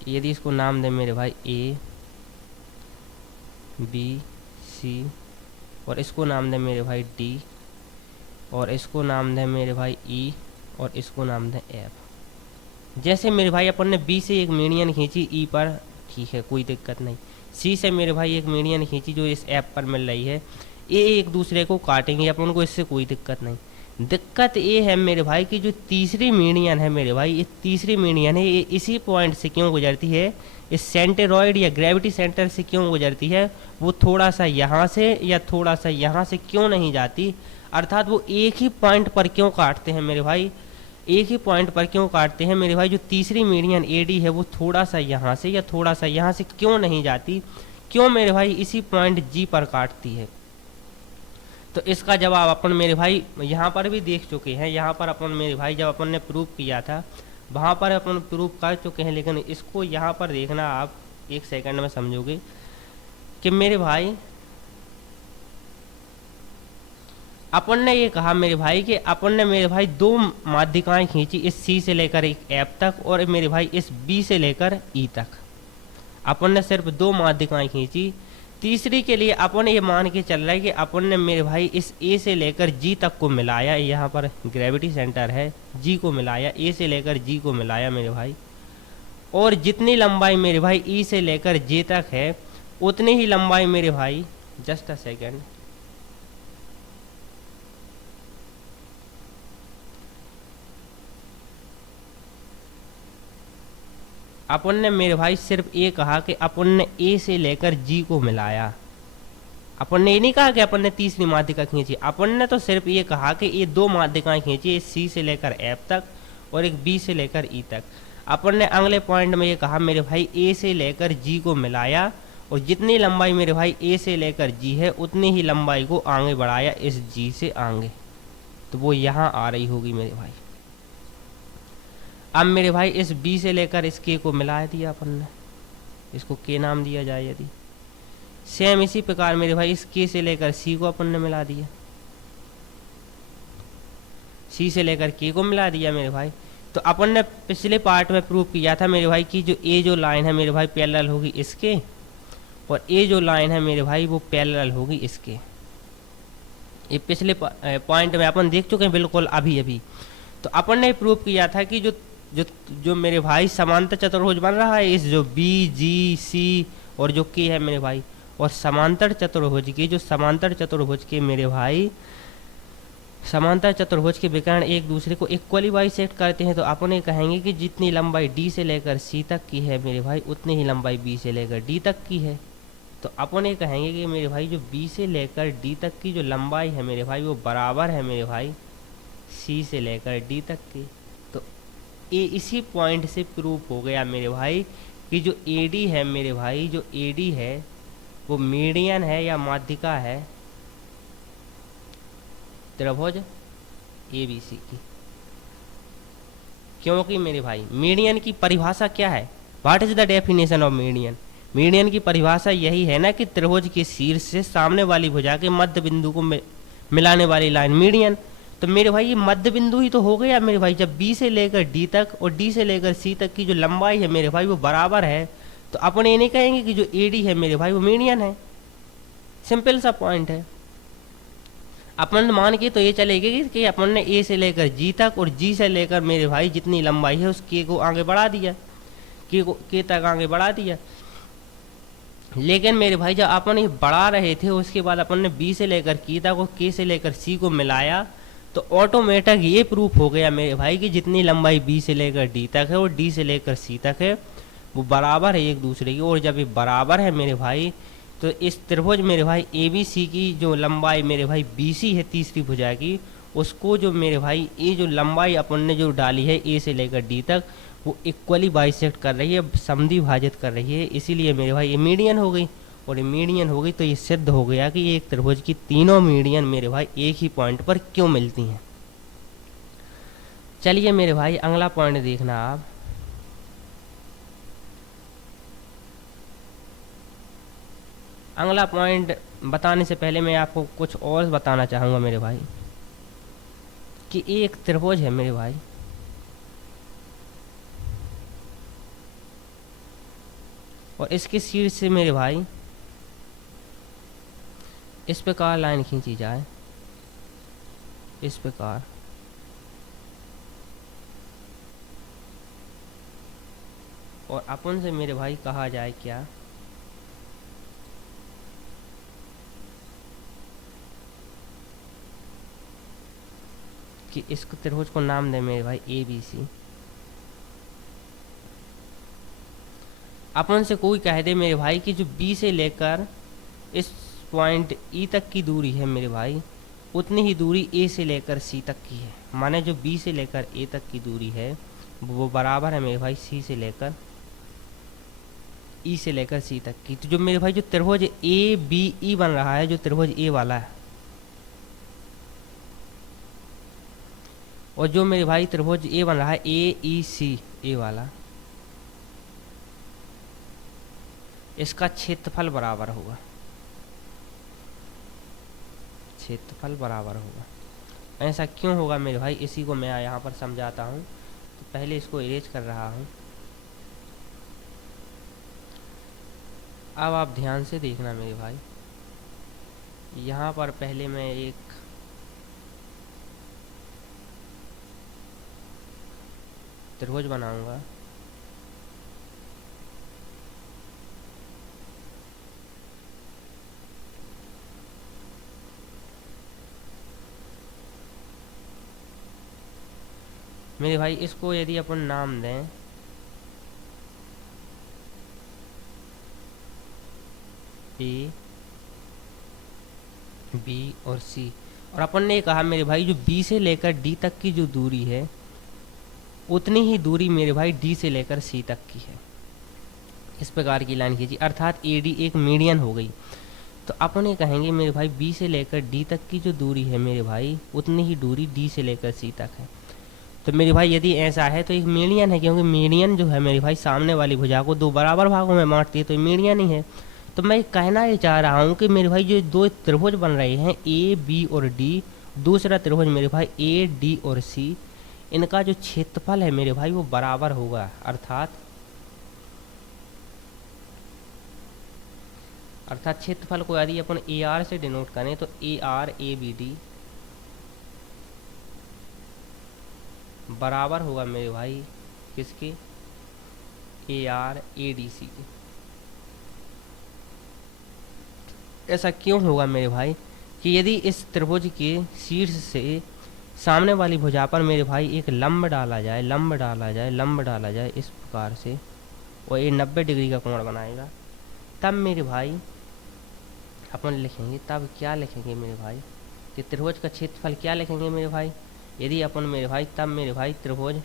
यदि इसको नाम दें मेरे भाई ए बी सी, और इसको नाम दें मेरे भाई डी, और इसको नाम दें मेरे भाई ई, और इसको नाम दें एफ। जैसे मेरे भाई अपन ने बी से एक मीडियन खींची ई पर, ठीक है कोई दिक्कत नहीं। सी से मेरे भाई एक मीडियन खींची जो इस एफ पर मिल रही है, ये एक दूसरे को काटेंगे अपन को, इससे कोई दिक्कत नहीं। दिक्कत ये है मेरे भाई कि जो तीसरी मीडियन है मेरे भाई, ये तीसरी मीडियन है, ये इसी पॉइंट से क्यों गुजरती है, इस सेंटेरॉइड या ग्रेविटी सेंटर से क्यों गुजरती है, वो थोड़ा सा यहाँ से या थोड़ा सा यहाँ से क्यों नहीं जाती, अर्थात वो एक ही पॉइंट पर क्यों काटते हैं मेरे भाई, एक ही पॉइंट पर क्यों काटते हैं मेरे भाई। जो तीसरी मीडियन एडी है वो थोड़ा सा यहाँ से या थोड़ा सा यहाँ से क्यों नहीं जाती, क्यों मेरे भाई इसी पॉइंट जी पर काटती है। तो इसका जवाब अपन मेरे भाई यहाँ पर भी देख चुके हैं, यहाँ पर अपन मेरे भाई जब अपन ने प्रूव किया था वहाँ पर अपन प्रूव कर चुके हैं, लेकिन इसको यहाँ पर देखना, आप एक सेकंड में समझोगे कि मेरे भाई अपन ने ये कहा मेरे भाई कि अपन ने मेरे भाई दो माध्यिकाएं खींची, इस सी से लेकर एक एफ तक, और मेरे भाई इस बी से लेकर ई तक, अपन ने सिर्फ दो माध्यिकाएं खींची। तीसरी के लिए अपन ये मान के चल रहा है कि अपन ने मेरे भाई इस ए से लेकर जी तक को मिलाया, यहाँ पर ग्रेविटी सेंटर है, जी को मिलाया, ए से लेकर जी को मिलाया मेरे भाई, और जितनी लंबाई मेरे भाई ई से लेकर जे तक है उतनी ही लंबाई मेरे भाई, जस्ट अ सेकेंड, अपन ने मेरे भाई सिर्फ ये कहा कि अपन ने ए से लेकर जी को मिलाया, अपन ने ये नहीं कहा कि अपन ने तीसरी माध्यिका खींची, अपन ने तो सिर्फ ये कहा कि ये दो माध्यिकाएं खींची, एक सी से लेकर एफ तक और एक बी से लेकर ई तक। अपन ने अगले पॉइंट में ये कहा मेरे भाई ए से लेकर जी को मिलाया, और जितनी लंबाई मेरे भाई ए से लेकर जी है उतनी ही लंबाई को आगे बढ़ाया इस जी से आगे, तो वो यहाँ आ रही होगी मेरे भाई। अब मेरे भाई इस बी से लेकर इस के को मिला दिया अपन ने, इसको के नाम दिया जाए यदि, सेम इसी प्रकार मेरे भाई इस के से लेकर सी को अपन ने मिला दिया, सी से लेकर के को मिला दिया मेरे भाई। तो अपन ने पिछले पार्ट में प्रूव किया था मेरे भाई कि जो ए जो लाइन है मेरे भाई पैरेलल होगी इसके, और ए जो लाइन है मेरे भाई वो पैरेलल होगी इसके। ये पिछले पॉइंट में अपन देख चुके हैं बिल्कुल अभी अभी। तो अपन ने प्रूव किया था कि जो जो जो मेरे भाई समांतर चतुर्भुज बन रहा है, इस जो बी जी सी और जो के है मेरे भाई, और समांतर चतुर्भुज के, जो समांतर चतुर्भुज के मेरे भाई, समांतर चतुर्भुज के विकर्ण एक दूसरे को इक्वली बाइसेक्ट करते हैं, तो अपन ये कहेंगे कि जितनी लंबाई डी से लेकर सी तक की है मेरे भाई उतनी ही लंबाई बी से लेकर डी तक की है। तो अपन ये कहेंगे कि मेरे भाई जो बी से लेकर डी तक की जो लंबाई है मेरे भाई वो बराबर है मेरे भाई सी से लेकर डी तक की। तो ये इसी पॉइंट से प्रूफ हो गया मेरे भाई कि जो एडी है मेरे भाई, जो एडी है वो मीडियन है या माध्यिका है त्रिभुज एबीसी की। क्योंकि मेरे भाई मीडियन की परिभाषा क्या है, what is the definition of median. Median की परिभाषा यही है ना कि त्रिभुज के शीर्ष से सामने वाली भुजा के मध्य बिंदु को मिलाने वाली लाइन मीडियन। तो मेरे भाई ये मध्य बिंदु ही तो हो गया मेरे भाई, जब बी से लेकर डी तक और डी से लेकर सी तक की जो लंबाई है मेरे भाई वो बराबर है, तो अपन ये नहीं कहेंगे कि जो एडी है मेरे भाई वो मीडियन है। सिंपल सा पॉइंट है। अपन मान के तो ये चलेगी कि अपन ने ए से लेकर जी तक और जी से लेकर मेरे भाई जितनी लंबाई है उस के को आगे बढ़ा दिया, के तक आगे बढ़ा दिया। लेकिन मेरे भाई जब अपन ये बढ़ा रहे थे उसके बाद अपन ने बी से लेकर की तक और के से लेकर सी को मिलाया, तो ऑटोमेटिक ये प्रूफ हो गया मेरे भाई कि जितनी लंबाई बी से लेकर डी तक है और डी से लेकर सी तक है वो बराबर है एक दूसरे की। और जब ये बराबर है मेरे भाई तो इस त्रिभुज मेरे भाई ए बी सी की जो लंबाई मेरे भाई बी सी है तीसरी भुजा की, उसको जो मेरे भाई ये जो लंबाई अपन ने जो डाली है ए से लेकर डी तक वो इक्वली बाइसेक्ट कर रही है, समद्वि भाजित कर रही है। इसीलिए मेरे भाई ये मीडियन हो गई, और ये मीडियन हो गई तो ये सिद्ध हो गया कि एक त्रिभुज की तीनों मीडियन मेरे भाई एक ही पॉइंट पर क्यों मिलती हैं। चलिए मेरे भाई अगला पॉइंट देखना आप। अगला पॉइंट बताने से पहले मैं आपको कुछ और बताना चाहूँगा मेरे भाई कि एक त्रिभुज है मेरे भाई, और इसके शीर्ष से मेरे भाई इस प्रकार लाइन खींची जाए, इस प्रकार, और अपन से मेरे भाई कहा जाए क्या कि इस त्रिभुज को नाम दे मेरे भाई ए बी सी। अपन से कोई कह दे मेरे भाई कि जो बी से लेकर इस पॉइंट ई तक की दूरी है मेरे भाई उतनी ही दूरी ए से लेकर सी तक की है, माने जो बी से लेकर ए तक की दूरी है वो बराबर है मेरे भाई सी से लेकर ई से लेकर सी तक की। तो जो मेरे भाई जो त्रिभुज ए बी ई बन रहा है, जो त्रिभुज ए वाला है, और जो मेरे भाई त्रिभुज ए बन रहा है ए ई सी ए वाला, इसका क्षेत्रफल बराबर होगा, क्षेत्रफल बराबर होगा। ऐसा क्यों होगा मेरे भाई, इसी को मैं यहाँ पर समझाता हूँ। तो पहले इसको इरेज कर रहा हूँ, अब आप ध्यान से देखना मेरे भाई। यहाँ पर पहले मैं एक त्रिभुज बनाऊंगा, मेरे भाई इसको यदि अपन नाम दें ए बी और सी, और अपन ने कहा मेरे भाई जो बी से लेकर डी तक की जो दूरी है उतनी ही दूरी मेरे भाई डी से लेकर सी तक की है, इस प्रकार की लाइन खींची, अर्थात ए डी एक मीडियन हो गई। तो अपन ये कहेंगे मेरे भाई बी से लेकर डी तक की जो दूरी है मेरे भाई उतनी ही दूरी डी से लेकर सी तक है। तो मेरे भाई यदि ऐसा है तो एक मीडियन है, क्योंकि मीडियन जो है मेरे भाई सामने वाली भुजा को दो बराबर भागों में बांटती है, तो मीडियन ही है। तो मैं कहना ये चाह रहा हूँ कि मेरे भाई जो दो त्रिभुज बन रहे हैं ए बी और डी, दूसरा त्रिभुज मेरे भाई ए डी और सी, इनका जो क्षेत्रफल है मेरे भाई वो बराबर होगा, अर्थात क्षेत्रफल को यदि अपन ए आर से डिनोट करें तो A R A B D बराबर होगा मेरे भाई किसके, ए आर ए डी सी के। ऐसा क्यों होगा मेरे भाई कि यदि इस त्रिभुज के शीर्ष से सामने वाली भुजा पर मेरे भाई एक लंब डाला जाए, लंब डाला जाए, लंब डाला जाए इस प्रकार से, और ये 90 डिग्री का कोण बनाएगा, तब मेरे भाई अपन लिखेंगे, तब क्या लिखेंगे मेरे भाई कि त्रिभुज का क्षेत्रफल क्या लिखेंगे मेरे भाई, यदि अपन मेरे भाई तब मेरे भाई त्रिभुज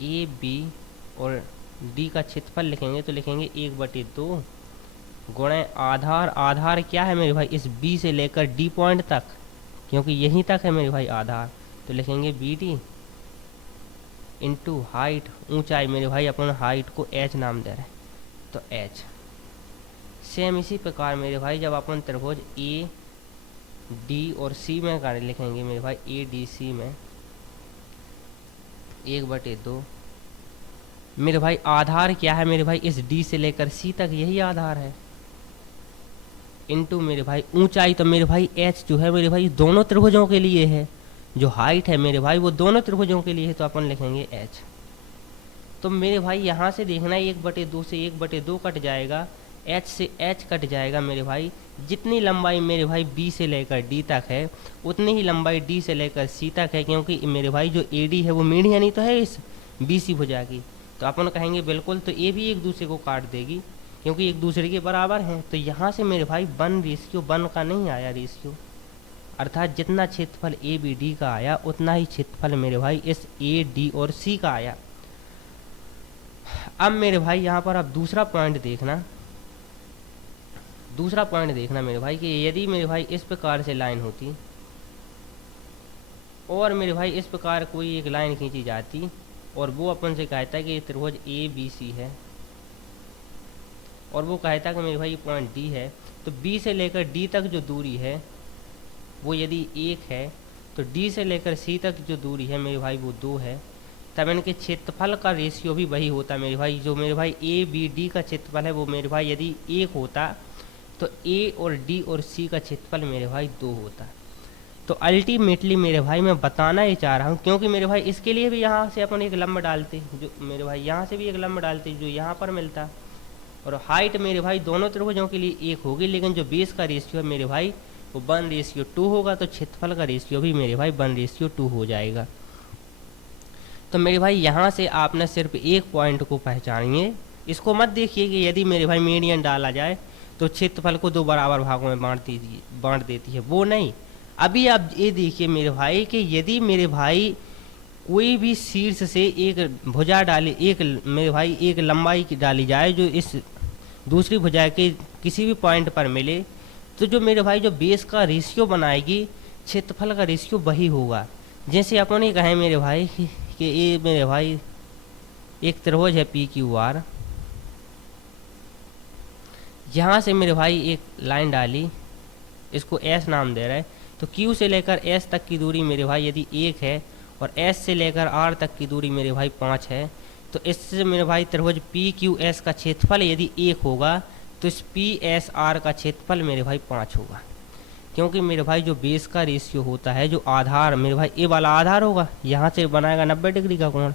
ए बी और डी का क्षेत्रफल लिखेंगे तो लिखेंगे 1/2 गुणे आधार, आधार क्या है मेरे भाई इस बी से लेकर डी पॉइंट तक, क्योंकि यहीं तक है मेरे भाई आधार, तो लिखेंगे बी डी इंटू हाइट, ऊंचाई मेरे भाई अपन हाइट को एच नाम दे रहे हैं तो एच। सेम इसी प्रकार मेरे भाई जब अपन त्रिभुज ए डी और सी में कार्य लिखेंगे मेरे भाई ए डी सी में 1/2 मेरे भाई आधार क्या है मेरे भाई इस डी से लेकर सी तक, यही आधार है, इनटू मेरे भाई ऊंचाई, तो मेरे भाई एच जो है मेरे भाई दोनों त्रिभुजों के लिए है, जो हाइट है मेरे भाई वो दोनों त्रिभुजों के लिए है, तो अपन लिखेंगे एच। तो मेरे भाई यहाँ से देखना 1/2 से 1/2 कट जाएगा, एच से एच कट जाएगा मेरे भाई। जितनी लंबाई मेरे भाई बी से लेकर डी तक है उतनी ही लंबाई डी से लेकर सी तक है, क्योंकि मेरे भाई जो ए डी है वो मीडियन ही तो है इस बी सी भुजा की। तो अपन कहेंगे बिल्कुल, तो ये भी एक दूसरे को काट देगी क्योंकि एक दूसरे के बराबर हैं। तो यहाँ से मेरे भाई 1 रेशियो 1 का नहीं आया रेशियो, अर्थात जितना क्षेत्रफल ए बी डी का आया उतना ही क्षेत्रफल मेरे भाई इस ए डी और सी का आया। अब मेरे भाई यहाँ पर आप दूसरा पॉइंट देखना मेरे भाई कि यदि मेरे भाई इस प्रकार से लाइन होती और मेरे भाई इस प्रकार कोई एक लाइन खींची जाती और वो अपन से कहता है कि ये त्रिभुज ए बी सी है और वो कहता है कि मेरे भाई ये पॉइंट डी है, तो बी से लेकर डी तक जो दूरी है वो यदि 1 है तो डी से लेकर सी तक जो दूरी है मेरे भाई वो 2 है, तब इनके क्षेत्रफल का रेशियो भी वही होता मेरे भाई। जो मेरे भाई ए बी डी का क्षेत्रफल है वो मेरे भाई यदि 1 होता तो ए और डी और सी का क्षेत्रफल मेरे भाई 2 होता। तो अल्टीमेटली मेरे भाई मैं बताना ही चाह रहा हूँ, क्योंकि मेरे भाई इसके लिए भी यहाँ से अपन एक लंब डालते, जो मेरे भाई यहाँ से भी एक लंब डालते जो यहाँ पर मिलता, और हाइट मेरे भाई दोनों त्रिभुजों के लिए 1 होगी, लेकिन जो बेस का रेशियो है मेरे भाई वो 1:2 होगा, तो क्षेत्रफल का रेशियो भी मेरे भाई 1:2 हो जाएगा। तो मेरे भाई यहाँ से आपने सिर्फ एक पॉइंट को पहचानिए, इसको मत देखिए कि यदि मेरे भाई मीडियन डाला जाए तो क्षेत्रफल को 2 बराबर भागों में बांट देती है, वो नहीं। अभी आप ये देखिए मेरे भाई कि यदि मेरे भाई कोई भी शीर्ष से एक भुजा डाली, एक मेरे भाई एक लंबाई की डाली जाए जो इस दूसरी भुजा के किसी भी पॉइंट पर मिले, तो जो मेरे भाई जो बेस का रेशियो बनाएगी क्षेत्रफल का रेशियो वही होगा। जैसे अपन ये कहें मेरे भाई कि ये मेरे भाई एक त्रिभुज है पी क्यू आर, यहाँ से मेरे भाई एक लाइन डाली, इसको एस नाम दे रहा है, तो क्यू से लेकर एस तक की दूरी मेरे भाई यदि 1 है और एस से लेकर आर तक की दूरी मेरे भाई 5 है, तो इससे मेरे भाई त्रिभुज पी क्यू एस का क्षेत्रफल यदि 1 होगा तो इस पी एस आर का क्षेत्रफल मेरे भाई 5 होगा, क्योंकि मेरे भाई जो बेस का रेशियो होता है, जो आधार मेरे भाई ए वाला आधार होगा, यहाँ से बनाएगा 90 डिग्री का कोण,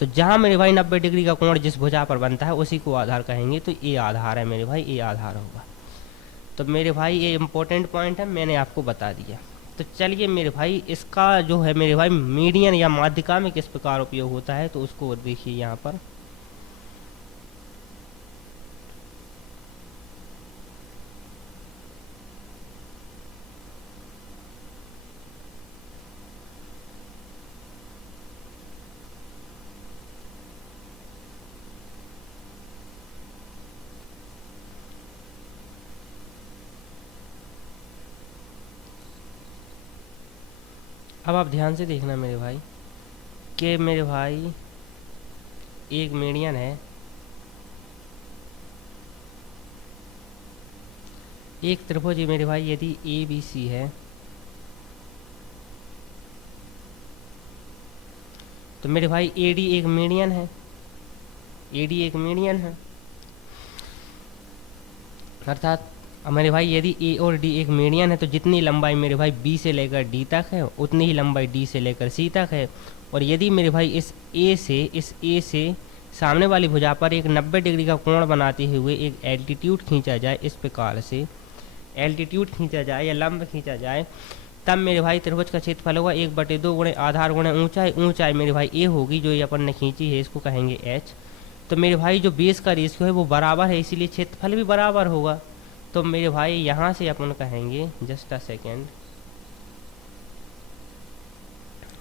तो जहाँ मेरे भाई 90 डिग्री का कोण जिस भुजा पर बनता है उसी को आधार कहेंगे, तो ए आधार है मेरे भाई, ए आधार होगा। तो मेरे भाई ये इम्पोर्टेंट पॉइंट है, मैंने आपको बता दिया। तो चलिए मेरे भाई इसका जो है मेरे भाई मीडियन या माध्यिका में किस प्रकार उपयोग होता है तो उसको देखिए यहाँ पर। अब आप ध्यान से देखना मेरे भाई कि मेरे भाई एक मीडियन है, एक त्रिभुज मेरे भाई यदि ए बी सी है, तो मेरे भाई ए डी एक मीडियन है, ए डी एक मीडियन है, अर्थात मेरे भाई यदि ए और डी एक मीडियन है तो जितनी लंबाई मेरे भाई बी से लेकर डी तक है उतनी ही लंबाई डी से लेकर सी तक है। और यदि मेरे भाई इस ए से सामने वाली भुजा पर एक 90 डिग्री का कोण बनाते हुए एक एल्टीट्यूड खींचा जाए, इस प्रकार से एल्टीट्यूड खींचा जाए या लंब खींचा जाए, तब मेरे भाई त्रिभुज का क्षेत्रफल होगा 1/2 गुणे आधार गुणे ऊंचाई, ऊंचाई मेरे भाई ए होगी जो ये अपन ने खींची है, इसको कहेंगे एच। तो मेरे भाई जो बेस का रेशियो है वो बराबर है, इसीलिए क्षेत्रफल भी बराबर होगा। तो मेरे भाई यहाँ से अपन कहेंगे, जस्ट अ सेकेंड,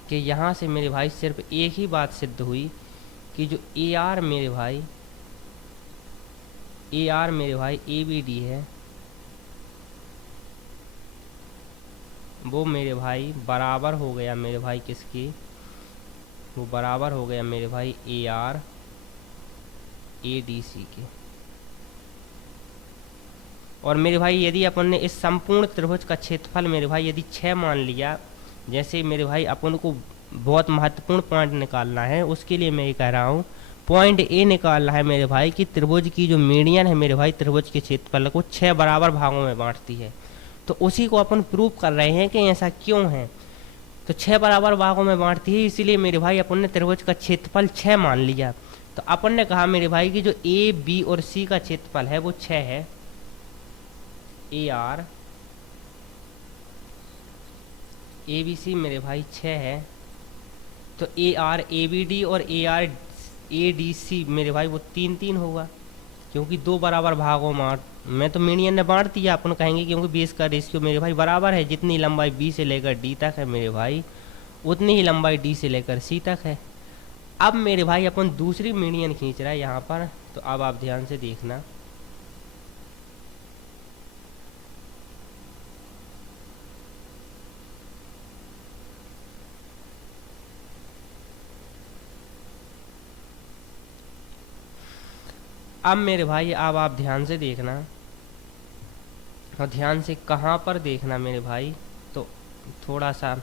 कि यहाँ से मेरे भाई सिर्फ एक ही बात सिद्ध हुई कि जो ए आर मेरे भाई ए बी डी है वो मेरे भाई बराबर हो गया मेरे भाई किसके, वो बराबर हो गया मेरे भाई A R A D C के। और मेरे भाई यदि अपन ने इस संपूर्ण त्रिभुज का क्षेत्रफल मेरे भाई यदि 6 मान लिया, जैसे मेरे भाई अपन को बहुत महत्वपूर्ण पॉइंट निकालना है, उसके लिए मैं ये कह रहा हूँ पॉइंट ए निकालना है मेरे भाई कि त्रिभुज की जो मीडियन है मेरे भाई त्रिभुज के क्षेत्रफल को 6 बराबर भागों में बांटती है। तो उसी को अपन प्रूव कर रहे हैं कि ऐसा क्यों है। तो 6 बराबर भागों में बांटती है, इसीलिए मेरे भाई अपन ने त्रिभुज का क्षेत्रफल 6 मान लिया। तो अपन ने कहा मेरे भाई कि जो ए बी और सी का क्षेत्रफल है वो 6 है। ए आर ए बी सी मेरे भाई 6 है। तो A R A B D और A R A D C मेरे भाई वो 3-3 होगा, क्योंकि 2 बराबर भागों में तो मीडियन ने बांट दिया। अपन कहेंगे क्योंकि बेस का रेशियो मेरे भाई बराबर है, जितनी लंबाई बी से लेकर डी तक है मेरे भाई उतनी ही लंबाई डी से लेकर सी तक है। अब मेरे भाई अपन दूसरी मीडियन खींच रहा है यहाँ पर, तो अब आप ध्यान से देखना। अब मेरे भाई अब आप ध्यान से देखना, और ध्यान से कहाँ पर देखना मेरे भाई, तो थोड़ा सा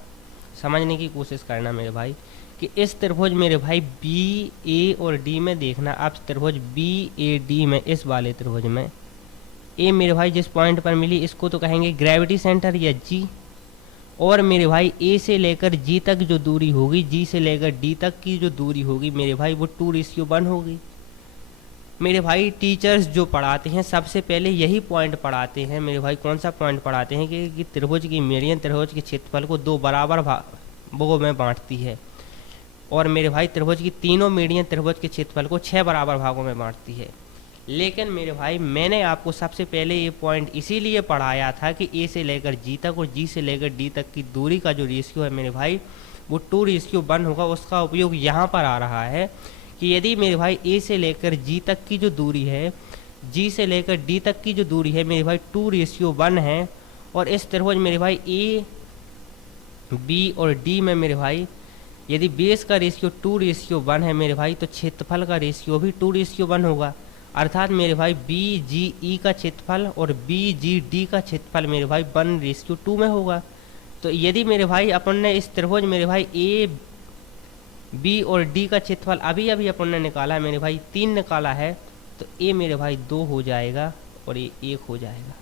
समझने की कोशिश करना मेरे भाई कि इस त्रिभुज मेरे भाई बी ए और डी में देखना। आप त्रिभुज बी ए डी में इस वाले त्रिभुज में ए मेरे भाई जिस पॉइंट पर मिली इसको तो कहेंगे ग्रेविटी सेंटर या जी, और मेरे भाई ए से लेकर जी तक जो दूरी होगी, जी से लेकर डी तक की जो दूरी होगी मेरे भाई वो 2:1 होगी। मेरे भाई टीचर्स जो पढ़ाते हैं सबसे पहले यही पॉइंट पढ़ाते हैं मेरे भाई। कौन सा पॉइंट पढ़ाते हैं कि त्रिभुज की मीडियन त्रिभुज के क्षेत्रफल को 2 बराबर भागों में बांटती है, और मेरे भाई त्रिभुज की तीनों मीडियन त्रिभुज के क्षेत्रफल को 6 बराबर भागों में बांटती है। लेकिन मेरे भाई मैंने आपको सबसे पहले ये पॉइंट इसीलिए पढ़ाया था कि ए से लेकर जी तक और जी से लेकर डी तक की दूरी का जो रेशियो है मेरे भाई वो 2:1 होगा। उसका उपयोग यहाँ पर आ रहा है कि यदि मेरे भाई ए से लेकर जी तक की जो दूरी है, जी से लेकर डी तक की जो दूरी है मेरे भाई 2:1 है, और इस त्रिभुज मेरे भाई ए बी और डी में मेरे भाई यदि बेस का रेशियो 2:1 है मेरे भाई तो क्षेत्रफल का रेशियो भी 2:1 होगा। अर्थात मेरे भाई बी जी ई का क्षेत्रफल और बी जी डी का क्षेत्रफल मेरे भाई 1:2 में होगा। तो यदि मेरे भाई अपन ने इस त्रिभुज मेरे भाई ए बी और डी का क्षेत्रफल अभी अभी अपन ने निकाला है मेरे भाई 3 निकाला है, तो ए मेरे भाई 2 हो जाएगा और ये 1 हो जाएगा,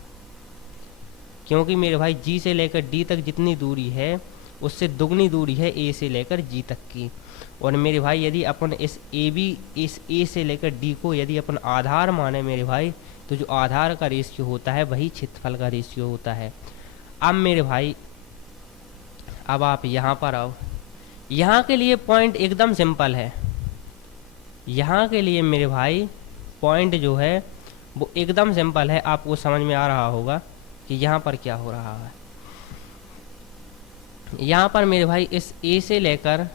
क्योंकि मेरे भाई जी से लेकर डी तक जितनी दूरी है उससे दुगनी दूरी है ए से लेकर जी तक की। और मेरे भाई यदि अपन इस ए से लेकर डी को यदि अपन आधार माने मेरे भाई, तो जो आधार का रेशियो होता है वही क्षेत्रफल का रेशियो होता है। अब मेरे भाई अब आप यहाँ पर आओ। यहाँ के लिए पॉइंट एकदम सिंपल है। यहाँ के लिए मेरे भाई पॉइंट जो है वो एकदम सिंपल है। आपको समझ में आ रहा होगा कि यहाँ पर क्या हो रहा है। यहाँ पर मेरे भाई इस ए से लेकर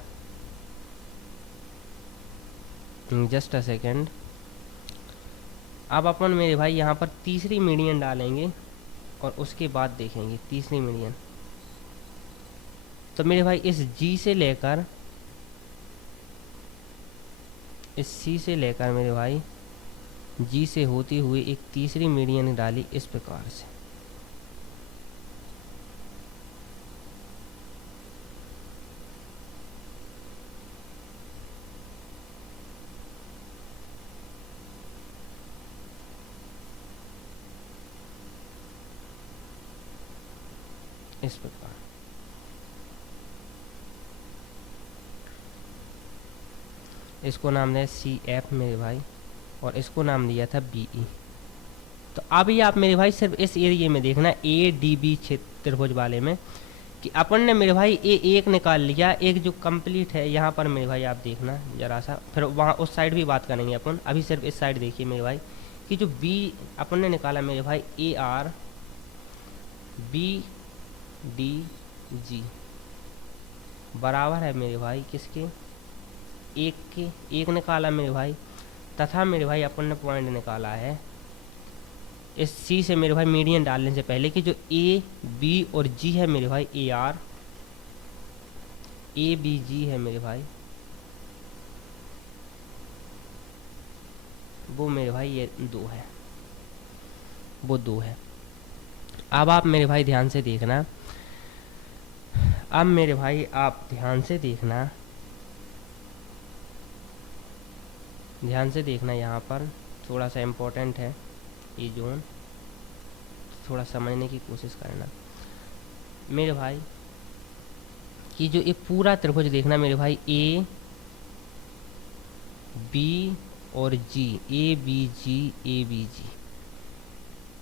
जस्ट अ सेकेंड, अब अपन मेरे भाई यहाँ पर तीसरी मीडियन डालेंगे और उसके बाद देखेंगे तीसरी मीडियन। तो मेरे भाई इस जी से लेकर इस सी से लेकर मेरे भाई जी से होती हुई एक तीसरी मीडियन डाली इस प्रकार से। इस प्रकार इसको नाम दिया सी एफ मेरे भाई, और इसको नाम दिया था बी ई। तो अभी आप मेरे भाई सिर्फ इस एरिया में देखना ए डी बी त्रिभुज वाले में कि अपन ने मेरे भाई ए एक निकाल लिया, एक जो कंप्लीट है यहाँ पर मेरे भाई आप देखना जरा सा, फिर वहाँ उस साइड भी बात करेंगे अपन। अभी सिर्फ इस साइड देखिए मेरे भाई कि जो बी अपन ने निकाला मेरे भाई A R B D G बराबर है मेरे भाई किसके, एक के। एक निकाला मेरे भाई, तथा मेरे भाई अपन ने पॉइंट निकाला है इस सी से मेरे भाई मीडियन डालने से पहले कि जो ए बी और जी है मेरे भाई ए आर ए बी जी है मेरे भाई, वो मेरे भाई ये 2 है, वो 2 है। अब आप मेरे भाई ध्यान से देखना, अब मेरे भाई आप ध्यान से देखना, ध्यान से देखना, यहाँ पर थोड़ा सा इम्पोर्टेंट है ये जोन, थोड़ा समझने की कोशिश करना मेरे भाई। कि जो ये पूरा त्रिभुज देखना मेरे भाई, ए बी और जी, ए बी जी,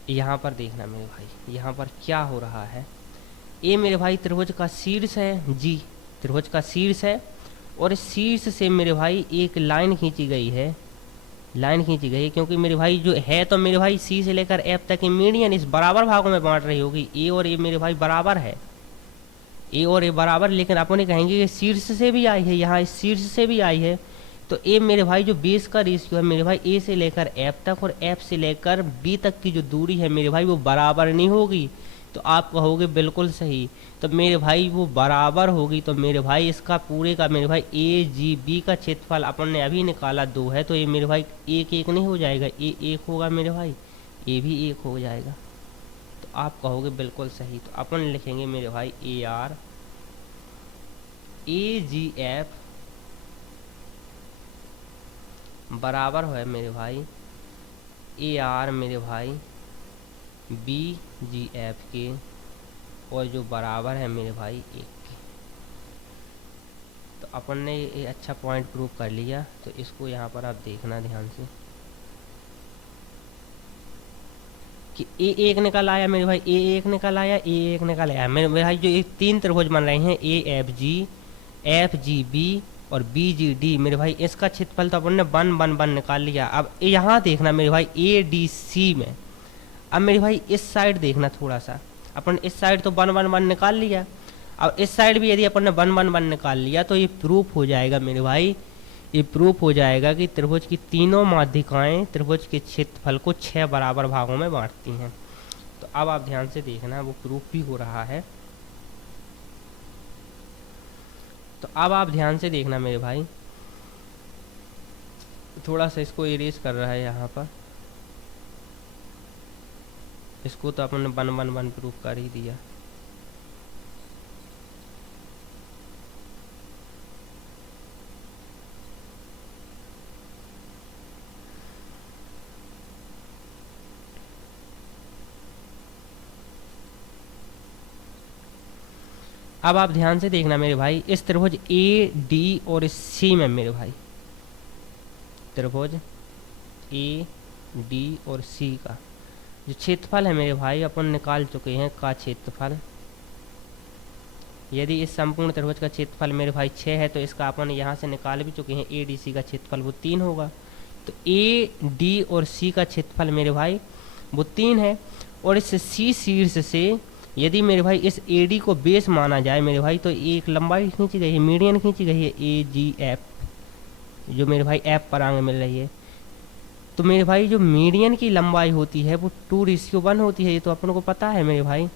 यहाँ पर देखना मेरे भाई, यहाँ पर क्या हो रहा है। ए मेरे भाई त्रिभुज का शीर्ष है, जी त्रिभुज का शीर्ष है, और इस शीर्ष से मेरे भाई एक लाइन खींची गई है, लाइन खींची गई है, क्योंकि मेरे भाई जो है तो मेरे भाई सी से लेकर एफ तक की मीडियन इस बराबर भागों में बांट रही होगी। ए और ए मेरे भाई बराबर है, ए और ए बराबर, लेकिन अपन कहेंगे कि शीर्ष से भी आई है, यहाँ इस शीर्ष से भी आई है। तो ए मेरे भाई जो बेस का रेशियो है मेरे भाई, ए से लेकर एफ तक और एफ से लेकर बी तक की जो दूरी है मेरे भाई वो बराबर नहीं होगी। तो आप कहोगे बिल्कुल सही, तो मेरे भाई वो बराबर होगी, तो मेरे भाई इसका पूरे का मेरे भाई ए जी बी का क्षेत्रफल अपन ने अभी निकाला 2 है, तो ये मेरे भाई एक एक नहीं हो जाएगा, ए एक होगा मेरे भाई, ए भी एक हो जाएगा। तो आप कहोगे बिल्कुल सही, तो अपन लिखेंगे मेरे भाई A R A ji F बराबर है मेरे भाई ए आर मेरे भाई बी जी एफ के, और जो बराबर है मेरे भाई 1 के। तो अपन ने ये अच्छा पॉइंट प्रूव कर लिया। तो इसको यहाँ पर आप देखना ध्यान से कि ए एक निकल आया मेरे भाई, ए एक निकल आया, ए एक निकल आया मेरे भाई। जो ये 3 त्रिभुज बन रहे हैं, एफ जी बी और बी जी डी मेरे भाई, इसका क्षेत्रफल तो अपन ने 1 1 1 निकाल लिया। अब यहाँ देखना मेरे भाई ए डी सी में, अब मेरे भाई इस साइड देखना थोड़ा सा, अपन इस साइड तो 1 1 1 निकाल लिया, अब इस साइड भी यदि अपन ने 1 1 1 निकाल लिया तो ये प्रूफ हो जाएगा मेरे भाई, ये प्रूफ हो जाएगा कि त्रिभुज की तीनों माध्यिकाएं त्रिभुज के क्षेत्रफल को 6 बराबर भागों में बांटती हैं। तो अब आप ध्यान से देखना, वो प्रूफ भी हो रहा है। तो अब आप ध्यान से देखना मेरे भाई, थोड़ा सा इसको इरेज कर रहा है यहाँ पर, इसको तो अपन ने 1 1 1 प्रूफ कर ही दिया। अब आप ध्यान से देखना मेरे भाई, इस त्रिभुज ए डी और सी में मेरे भाई, त्रिभुज ए डी और सी का जो क्षेत्रफल है मेरे भाई अपन निकाल चुके हैं का क्षेत्रफल। यदि इस संपूर्ण त्रिभुज का क्षेत्रफल मेरे भाई 6 है, तो इसका अपन यहाँ से निकाल भी चुके हैं, ए डी सी का क्षेत्रफल वो 3 होगा। तो ए डी और सी का क्षेत्रफल मेरे भाई वो 3 है, और इस सी शीर्ष से यदि मेरे भाई इस ए डी को बेस माना जाए मेरे भाई, तो एक लंबाई खींची गई है, मीडियन खींची गई है ए जी एफ, जो मेरे भाई एफ पर आगे मिल रही है। तो मेरे भाई जो मीडियन की लंबाई होती है वो 2:1 होती है, ये तो अपन को पता है मेरे भाई।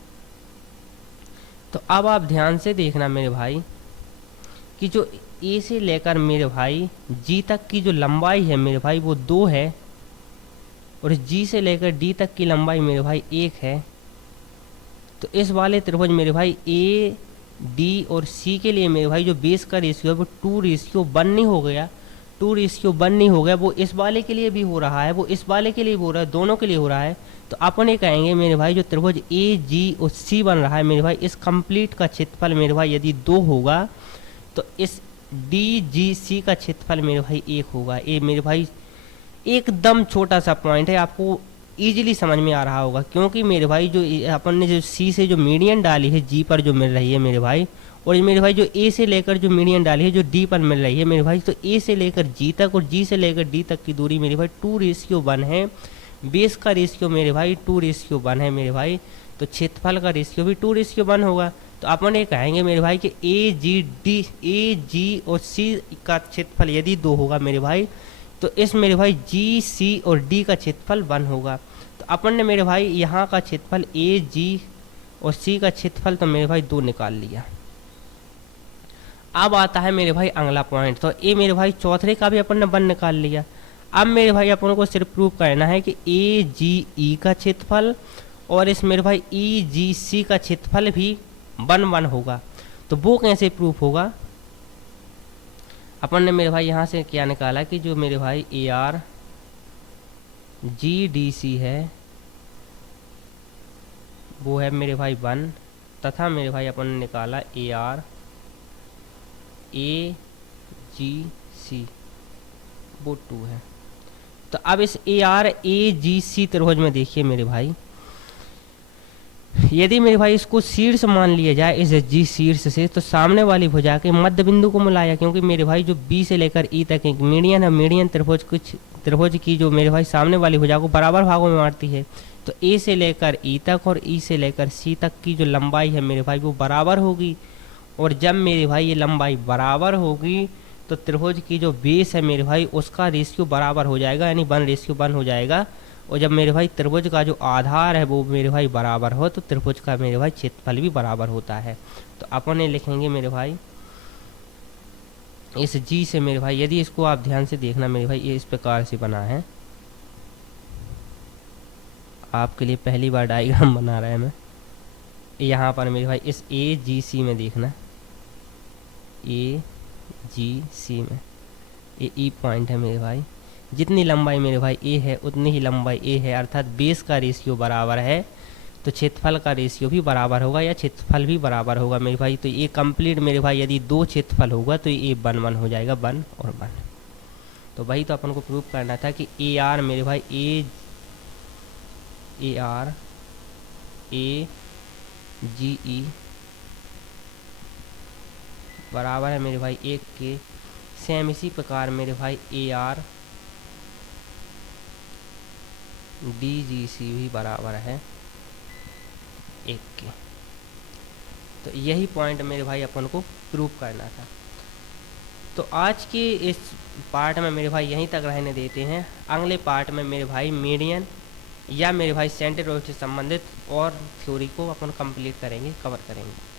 तो अब आप ध्यान से देखना मेरे भाई कि जो ए से लेकर मेरे भाई जी तक की जो लंबाई है मेरे भाई वो 2 है, और जी से लेकर डी तक की लंबाई मेरे भाई 1 है। तो इस वाले त्रिभुज मेरे भाई ए डी और सी के लिए मेरे भाई जो बेस का रेशियो है वो 2:1 नहीं हो गया, 2:1 नहीं हो गया, वो इस वाले के लिए भी हो रहा है, वो इस वाले के लिए भी हो रहा है, दोनों के लिए हो रहा है। तो अपन ये कहेंगे मेरे भाई जो त्रिभुज ए जी और सी बन रहा है मेरे भाई, इस कंप्लीट का क्षेत्रफल मेरे भाई यदि 2 होगा, तो इस डी जी सी का क्षेत्रफल मेरे भाई 1 होगा। ये मेरे भाई एकदम छोटा सा पॉइंट है, आपको इजीली समझ में आ रहा होगा, क्योंकि मेरे भाई जो अपन ने जो सी से जो मीडियन डाली है जी पर जो मिल रही है मेरे भाई, और मेरे भाई जो ए से लेकर जो मीडियन डाली है जो डी पर मिल रही है मेरे भाई, तो ए से लेकर जी तक और जी से लेकर डी तक की दूरी मेरे भाई 2:1 है। बेस का रेशियो मेरे भाई 2:1 है मेरे भाई, तो क्षेत्रफल का रेशियो भी 2:1 होगा। तो अपन ये कहेंगे मेरे भाई कि ए जी और सी का क्षेत्रफल यदि 2 होगा मेरे भाई, तो इस मेरे भाई जी सी और डी का क्षेत्रफल 1 होगा। तो अपन ने मेरे भाई यहाँ का क्षेत्रफल ए जी और सी का क्षेत्रफल तो मेरे भाई 2 निकाल लिया। अब आता है मेरे भाई अगला पॉइंट, तो ये मेरे भाई चौथे का भी अपन ने 1 निकाल लिया। अब मेरे भाई अपन को सिर्फ प्रूव करना है कि ए जी ई का क्षेत्रफल और इस मेरे भाई ई जी सी का क्षेत्रफल भी 1 1 होगा। तो वो कैसे प्रूफ होगा, अपन ने मेरे भाई यहाँ से क्या निकाला कि जो मेरे भाई A R G D C है वो है मेरे भाई 1, तथा मेरे भाई अपन ने निकाला ए आर ए जी सी वो 2 है। तो अब इस ए आर ए जी सी त्रिभुज में देखिए मेरे भाई, यदि मेरे भाई इसको शीर्ष मान लिया जाए इस जी शीर्ष से, तो सामने वाली भुजा के मध्य बिंदु को मिलाया, क्योंकि मेरे भाई जो बी से लेकर ई तक एक मीडियन है, मीडियन त्रिभुज कुछ त्रिभुज की जो मेरे भाई सामने वाली भुजा को बराबर भागों में बांटती है। तो ए से लेकर ई तक और ई से लेकर सी तक की जो लंबाई है मेरे भाई वो बराबर होगी, और जब मेरे भाई ये लंबाई बराबर होगी तो त्रिभुज की जो बेस है मेरे भाई उसका रेशियो बराबर हो जाएगा, यानी 1:1 हो जाएगा। और जब मेरे भाई त्रिभुज का जो आधार है वो मेरे भाई बराबर हो तो त्रिभुज का मेरे भाई क्षेत्रफल भी बराबर होता है। तो अपन ये लिखेंगे मेरे भाई इस जी से मेरे भाई, यदि इसको आप ध्यान से देखना मेरे भाई, ये इस प्रकार से बना है, आपके लिए पहली बार डायग्राम बना रहा है मैं। यहाँ पर मेरे भाई इस ए जी सी में देखना, ए जी सी में ये ई पॉइंट है मेरे भाई, जितनी लंबाई मेरे भाई ए है उतनी ही लंबाई ए है, अर्थात बेस का रेशियो बराबर है तो क्षेत्रफल का रेशियो भी बराबर होगा या क्षेत्रफल भी बराबर होगा मेरे भाई। तो ये कंप्लीट मेरे भाई यदि 2 क्षेत्रफल होगा तो ये 1 हो जाएगा, 1 और 1। तो वही तो अपन को प्रूव करना था कि ए आर मेरे भाई ए आर ए जी ई बराबर है मेरे भाई 1 के। सेम इसी प्रकार मेरे भाई ए आर डी जी सी भी बराबर है 1 के। तो यही पॉइंट मेरे भाई अपन को प्रूव करना था। तो आज के इस पार्ट में मेरे भाई यहीं तक रहने देते हैं। अगले पार्ट में मेरे भाई मीडियन या मेरे भाई सेंट्रोइड से संबंधित और थ्योरी को अपन कंप्लीट करेंगे, कवर करेंगे।